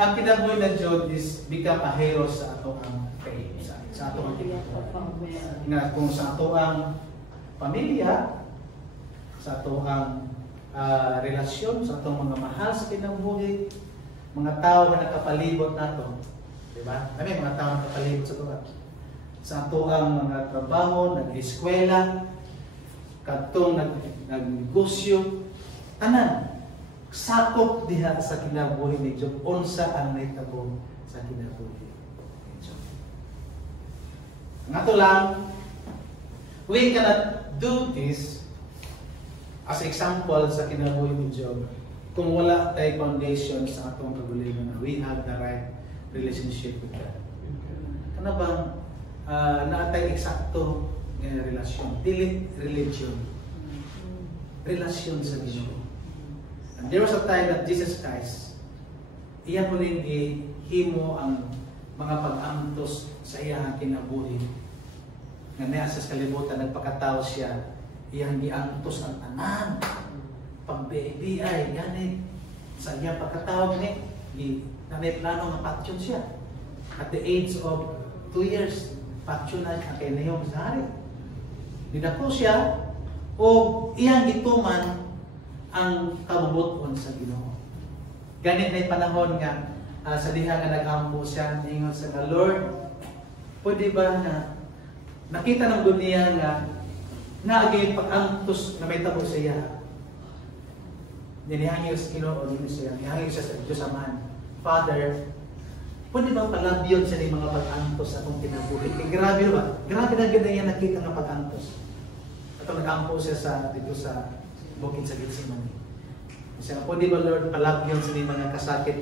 ang kinabuhi ng Job is become a hero sa atong faith, sa atong nga kung sa atong pamilya, sa atong relasyon, sa atong mga mahal sa kinabuhi, mga tao na nakapalibot nato, di ba? Kami mga tao na nakapalibot sa tuwa. Sa atong mga trabaho, nag-eskwela, katong nag-negosyo, tanan sakop diha sa kinabuhi ni Job. Unsa ang nahitabo sa kinabuhi ni Job. Ngato lang, we cannot do this as example sa kinabuhi ni Job kung wala tayo foundation sa atong kagalingon na we have the right relationship with God. Ano bang naatay eksakto nga relasyon? Dili religion. Relasyon sa Ginoo. And there was a time that Jesus Christ, iya po rin himo ang mga pag-antos sa iyang kinabuhi. Nga niya sa kalibutan, nagpakatao siya, iyang giantos ang tanan. Pag-BABI, ganit. Sa iyang pagkatao ni, nanay plano nga paksyon siya. At the age of 2 years, paksyon na kay Nehom sa hari. Didako siya, o iyang gituman ang kabubuton sa Ginoo. Ganit na panahon nga, sa diha nga nag-ambo siya, ningon sa nga, Lord, pwede ba na nakita ng dunia nga naagay pag-antos na may tabo sa iya. Nihangyo sa Ginoo, nihangyo siya sa Diyos Amahan. Father, pwede ba palabyon sa mga pag-antos atong kinabuhi? Eh, grabe ba? Grabe na ganyan nakita nga pag-antos. Atong nag-ampo siya dito sa bukid sa Gitsemane. Siya, pwede ba Lord palabyon sa mga kasakit?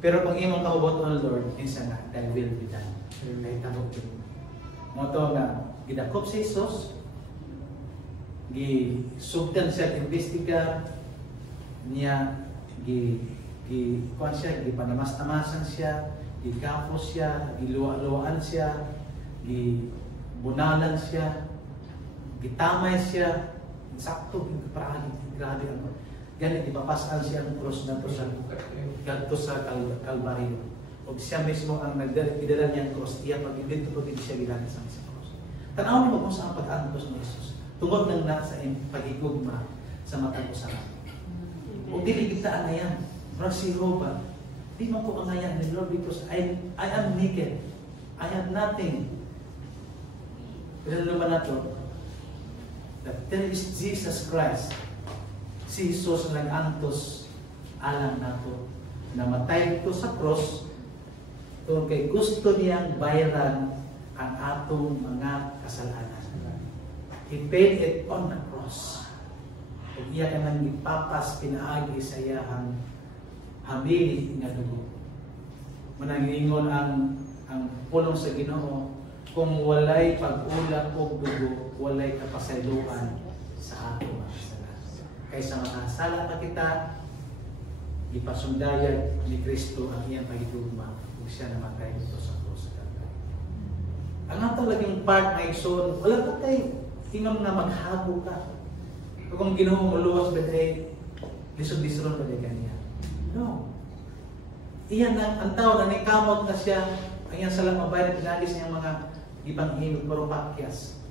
Pero kung imong kauboton Lord, isa nga, thy will be done. May tabok din. Moto nga, gidakop si Jesus, gisugdan siya, investiga niya, kuan siya, gipanamas-tamasan siya, gikapos siya, giluwa-luwaan siya, gibunalan siya, gitamay siya, sakto, grabe ako. Ganit, ipapasan siya ang cross na to sa Kalbaryo. O siya mismo ang nagdala niya ang cross, iya pag dito po din siya ginamit sa cross. Tanawin mo kung saan pag-antos ni Jesus. Tungod ng nasa pag-igugma sa matang usapan. O dili kita angayan. Pero si Jehovah, di man ko angayan ni Lord because I am naked. I have nothing. Pero naman na to, that there is Jesus Christ. Si Jesus nag-antos alam nato na matay ko sa cross kung kay gusto niyang bayaran ang atong mga kasalanan. He paid it on the cross. Kung iya ka nang ipapas pinaagi sa iyang hamili nga dugo. Manangingon ang pulong sa Ginoo, kung walay pag-ulak o dugo, walay kapasayloan sa atong mga kasalanan. Kaysa makasala pa kita, ipasundayag ni Kristo ang iyang pagigugma kung siya namatay dito sa cross. Ang atong laging part na igsoon, wala pa tayo tingam na maghabo ka. Kung Ginoo mo luwas ba tayo, lisod-lisod ba tayo kanya? No. Iyan ang tao na nikamot na siya, ang iyang salang mabayad, pinagis niyang mga ipanghimog, pero pakyas.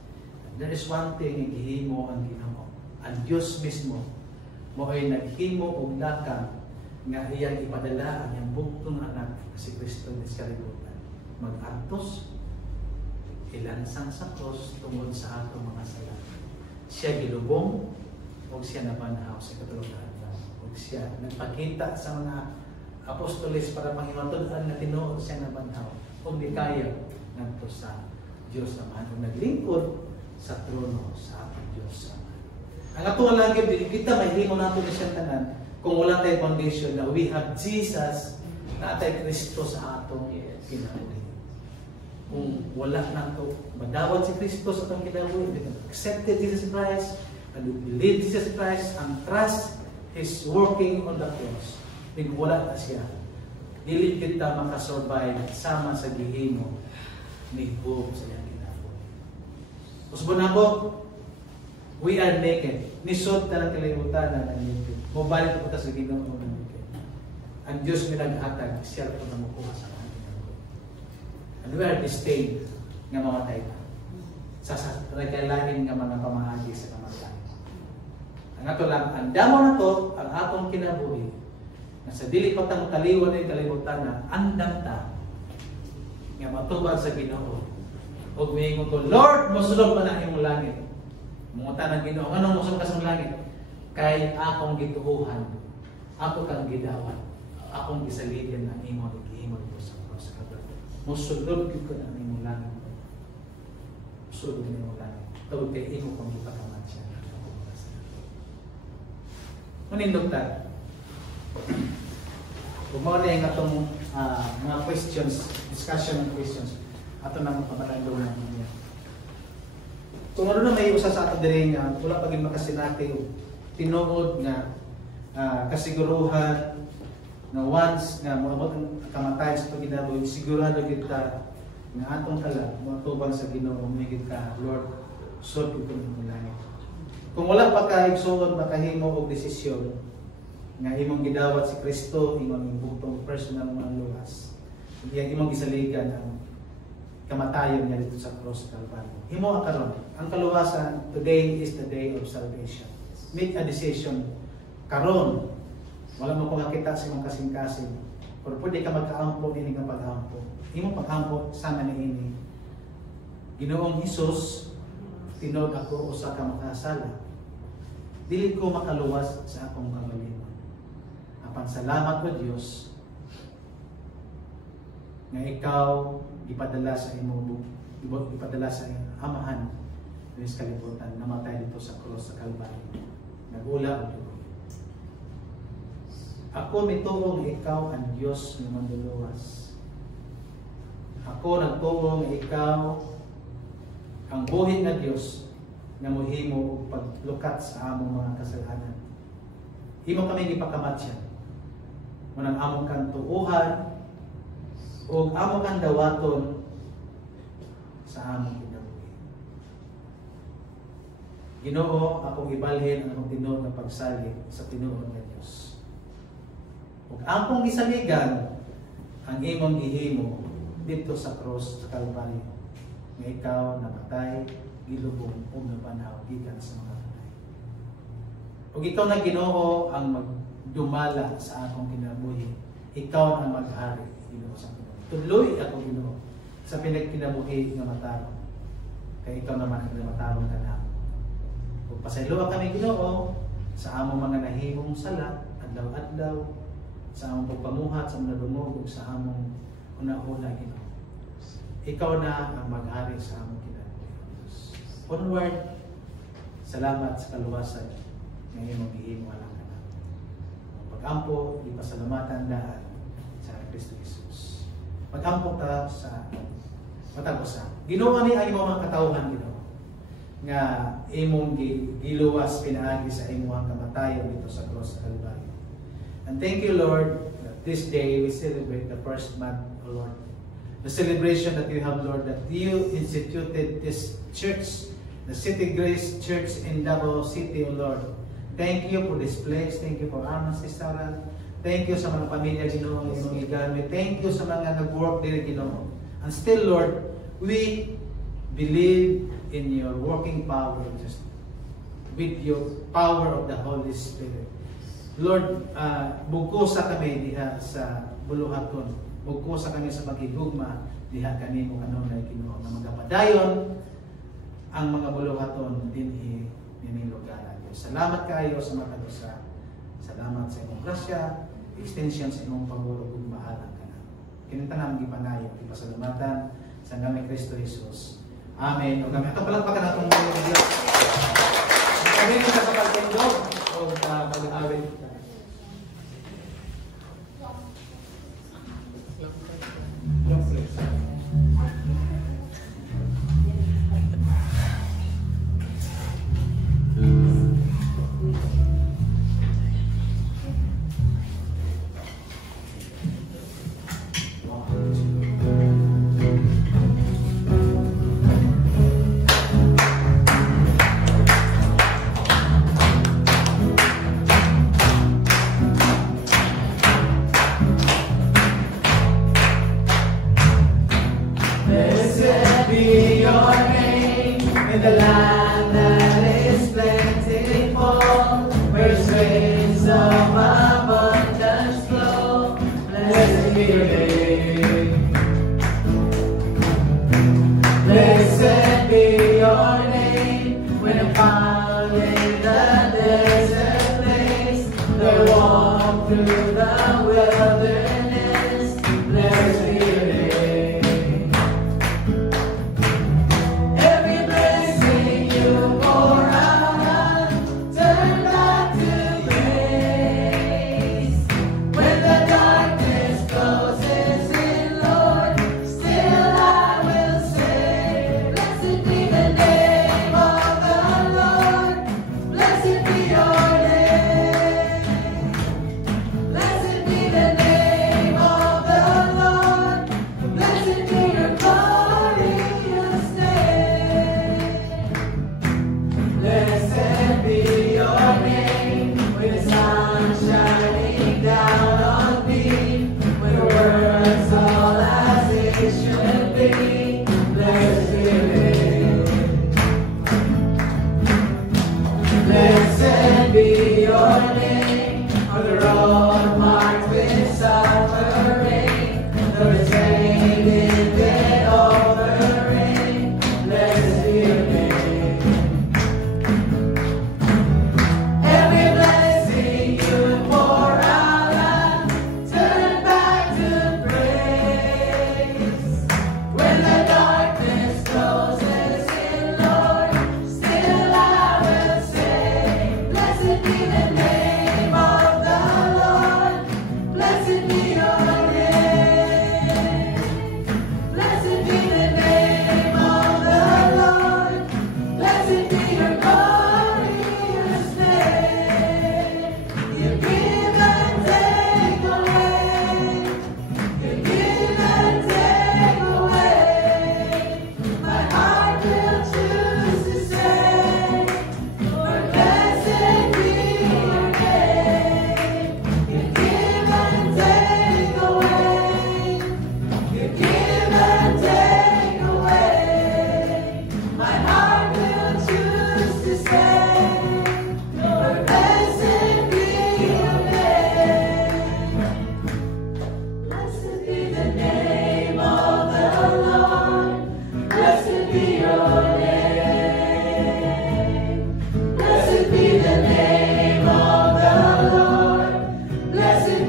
There is one thing, gihimo ang Ginoo. Ang Diyos mismo, mo ay naghimo og lakang nga iyang ipadala ang iyang bugtong anak si Kristo ni kalibutan. Mag-antos, ilansang sa cross tungod sa atong mga sala. Siya gilubong o siya nabanhaw sa katulugan. O siya nagpakita sa mga apostoles para pangimatod-an na tinuod siya nabanhaw. O di kaya ngadto sa Diyos Amahan o naglingkod sa trono sa atong Diyos Amahan. Ang atong lagi kita mahimo nato ni siya tanan kung wala tayong foundation na we have Jesus na atay Kristo sa atong kinabuhi. Kung wala na ito, madawat si Kristo sa itong kinabuhi, we can accept Jesus Christ, and we believe Jesus Christ, and trust His working on the cross. Kung wala na siya, dili kita makasurvive sama sa gihimo ni Job sa iyang kinabuhi. Usbon ako, we are naked. Nisod na ng kalibutan na naked. Mubalik ko sa Ginoo ng naked. Ang Diyos minaghatag, siya ito na makuha sa akin. And we are disdained nga mamatay na. Sa kailangan nga mga pamahagi sa kamatayan. Ang ato lang, ang damo na to, ang atong kinabuhi, na sa dili patang kaliwan ay kalibutan na, andam ta, nga matubag sa Ginoo. Huwag miingon ko, Lord, musulog pa na imong langit. Mungutan ng Ginoo, anong musulog ka sa langit? Kay akong gituuhan, ako kang gidawat, akong gisalidin ang imong gihimod ko sa cross. Musulog ko na imong langit. Musulog na imong langit. Tawag kay imo kong ipakamat siya. Manindog ta. Gumawa na yung atong mga questions, discussion and questions. Ato nang papalandong na niya. Kung ano na may usa sa ato diri nga wala pa gyud makasinati tinuod nga kasiguruhan na once nga moabot ang kamatayon sa pagkinabuhi, sigurado kita nga atong kala matubang sa Ginoo, umigit ka, Lord, sud ko ng langit. Kung wala pa ka igsuon makahimo og desisyon, nga imong gidawat si Kristo, imong butong personal mga luwas. Iyang imong gisaligan ang kamatayon niya dito sa cross sa Calvary. Himo karon, ang kaluwasan, today is the day of salvation. Make a decision karon. Wala mo ko makita sa imong kasing-kasing. Pero pwede ka magkaampo ini nga pag-ampo. Imong pag-ampo sama ni ini. Ginoong Hesus, tinud ako usa ka makasala. Dili ko makaluwas sa akong kamalimon. Apan salamat ko Dios nga ikaw ipadala sa imong ipadala sa amahan ng kalibutan, namatay dito sa cross sa Calvary. Nagula og ako mituong ikaw ang Diyos nga manduluwas. Ako nagtuong ikaw ang buhi na Diyos nga mohimo og paglukat sa among mga kasalanan. Himo kami gipakamatyan. Munang among kang tuuhan o among kang dawaton sa among kinabuhi. Ginoo, akong ibalhin ang akong tinuod nga pagsalig sa tinuod nga Dios. Ug akong gisaligan ang imong gihimo dito sa cross sa Calvary. Nga ikaw namatay, gilubong ug nabanaw gikan sa mga patay. Ug ikaw na Ginoo ang magdumala sa akong kinabuhi. Ikaw ang maghari Ginoo sa Ginoo. Tudloy ako Ginoo sa pinagkinabuhi nga matarong. Kay ikaw naman ang matarong kanamo. Ug pasayloa kami Ginoo sa among mga nahimong sala adlaw-adlaw, sa among pagpamuhat sa mga dumog ug sa among una-una Ginoo. Ikaw na ang mag-ari sa among kinabuhi. Onward, salamat sa kaluwasan ng imong gihimo alang kanamo. Pag-ampo, ipasalamatan daan sa Kristo Jesus. Pag-ampo ta sa matag usa. Ginoo ni ang imong mga katawhan Ginoo nga imong giluwas pinaagi sa imong kamatayon dito sa cross sa Calvary. And thank you, Lord, that this day we celebrate the first month, O Lord. The celebration that you have, Lord, that you instituted this church, the City Grace Church in Davao City, O Lord. Thank you for this place. Thank you for Arman Sistaran. Thank you sa mga pamilya, Ginoo, ng imong igamit. Thank you sa mga nag-work dito, Ginoo. And still, Lord, we believe in your working power, just with your power of the Holy Spirit. Lord, bugkosa kami diha sa buluhaton. Bugkosa kami sa paghigugma diha kanimo kanunay Ginoo nga magapadayon ang mga buluhaton dinhi nining lugar. Salamat kayo sa makadusa. Salamat sa imong grasya, extension sa imong paguro ug maalam kanamo. Kinintanan gipanayo ipasalamatan sa ngalan ni Kristo Jesus. Amen. Ug kami ato palakpakan atong Dios. Kami sa kapatindog o pag-awit. Blessed be the name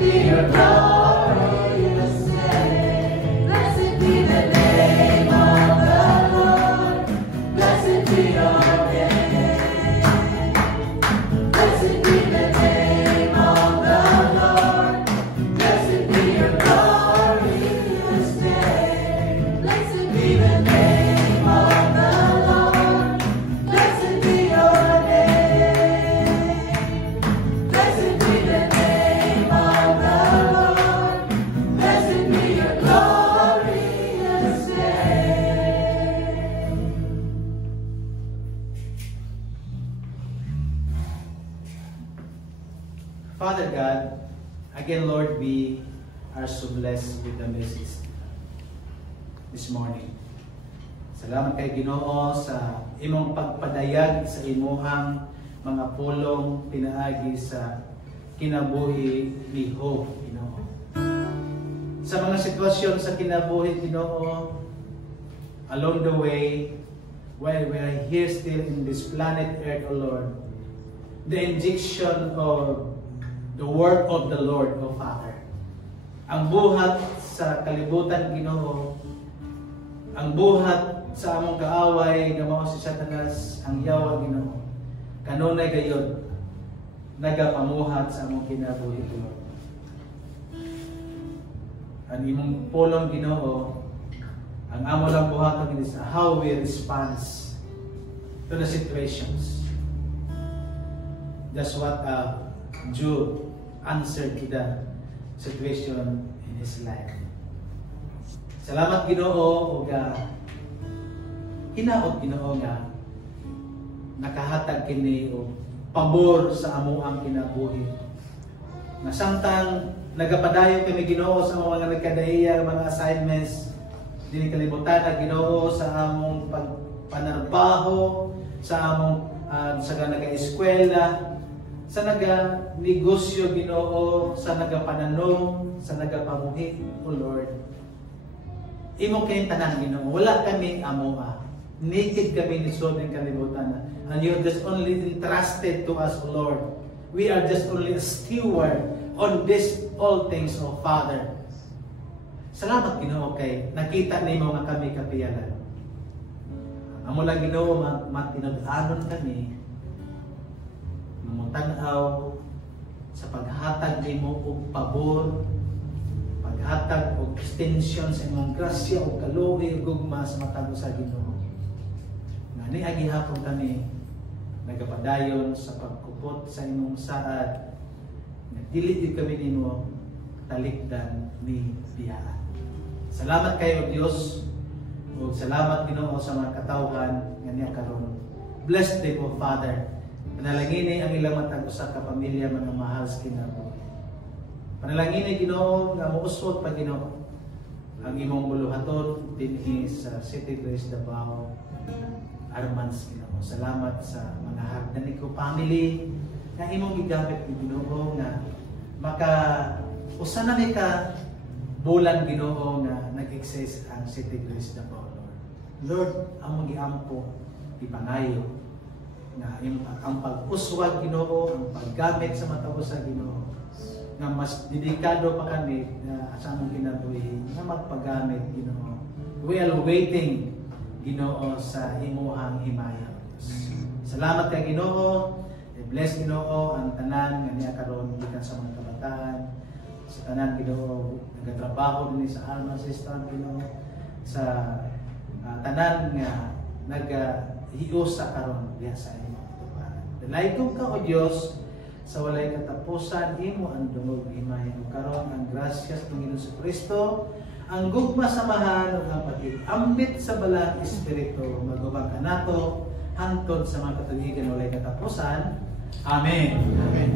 be your glorious name. Blessed be the name of the Lord. Blessed be your name. Blessed be the name of the Lord. Blessed be your glorious name. Blessed be the name of the Lord. Blessed be your name. Blessed be the name of the Lord. Blessed be your glorious name. Father God, again, Lord, we are so blessed with the message this morning. Salamat kay Ginoo sa imong pagpadayag sa imuhang mga pulong pinaagi sa kinabuhi ni Hope, Ginoo. Sa mga sitwasyon sa kinabuhi, Ginoo, along the way, while we are here still in this planet Earth, O Lord, the injection of the word of the Lord, O Father. Ang buhat sa kalibutan, Ginoo, ang buhat sa among kaaway, gamao si Satanas, ang yawa, Ginoo, kanunay gayon, nagapamuhat sa among kinabuhi, Ginoo. Ang imong pulong, Ginoo, ang amo lang buhaton is how we respond to the situations. That's what Job answered to the situation in his life. Salamat, Ginoo, ug hinaot, Ginoo, nga nakahatag kini og pabor sa amuang kinabuhi. Nasamtang nagapadayon kami, Ginoo, sa mga nagkadaiya, mga assignments, dili kalibutan na, Ginoo, sa among pagpanarbaho, sa among sa naga-eskwela, sa naga-negosyo, Ginoo, sa naga-pananom, sa naga-pamuhi, O Lord. Imo kayong tanan, Ginoo. Wala kami amoa. Naked kami ni Sodeng kalibutan. And you just only entrusted to us, O Lord. We are just only a steward on this all things, O Father. Salamat, Ginoo, kay nakita nimo nga kami kapiyalan. Amo lang, Ginoo, matinag-anon kami, mamutanaw sa paghatag nimo og pabor, paghatag og extension sa imong grasya o kaluhi ug gugma sa matag sa Ginoo. Ngani agi hapon kami nagapadayon sa pagkupot sa imong saad. Nagdili kami nimo talikdan ni biyaan. Salamat kayo, Dios. O salamat, Ginoo, sa mga katawhan nga niya karon. Bless them, O Father. Panalangini ang ilang matag usa ka pamilya, mga mahal sa kinabuhi. Panalangini, Ginoo, nga muusot pa, Ginoo, ang imong buluhaton dinhi sa City Grace Davao, Armans, Ginoo. Salamat sa mga hagdan ko family nga imong gigamit, Ginoo, nga maka usa na ni ka bulan, Ginoo, nga nag-exist ang City Grace Davao, Lord. Lord, among giampo ipangayo na ang pag-uswag, Ginoo, ang paggamit sa matabo sa Ginoo, nga mas dedikado pa kami sa among kinabuhi na magpagamit, Ginoo. We are waiting, Ginoo, sa imuhang himaya. Salamat kay Ginoo. Bless, Ginoo, ang tanan nga niya karon gikan sa mga kabataan, sa tanan, Ginoo, nagatrabaho din sa Alma System, Ginoo, sa tanan nga nag-hiusa karon diha sa imong tuparan. Dalaygon ka, O Dios, sa walay katapusan, imo ang dungog himaya ug karon ang grasya sa Panginoon sa Kristo, ang gugma samahan ug ang pag-ambit sa balang espiritu magubang kanato hangtod sa mga katuigan walay katapusan. Amen. Amen.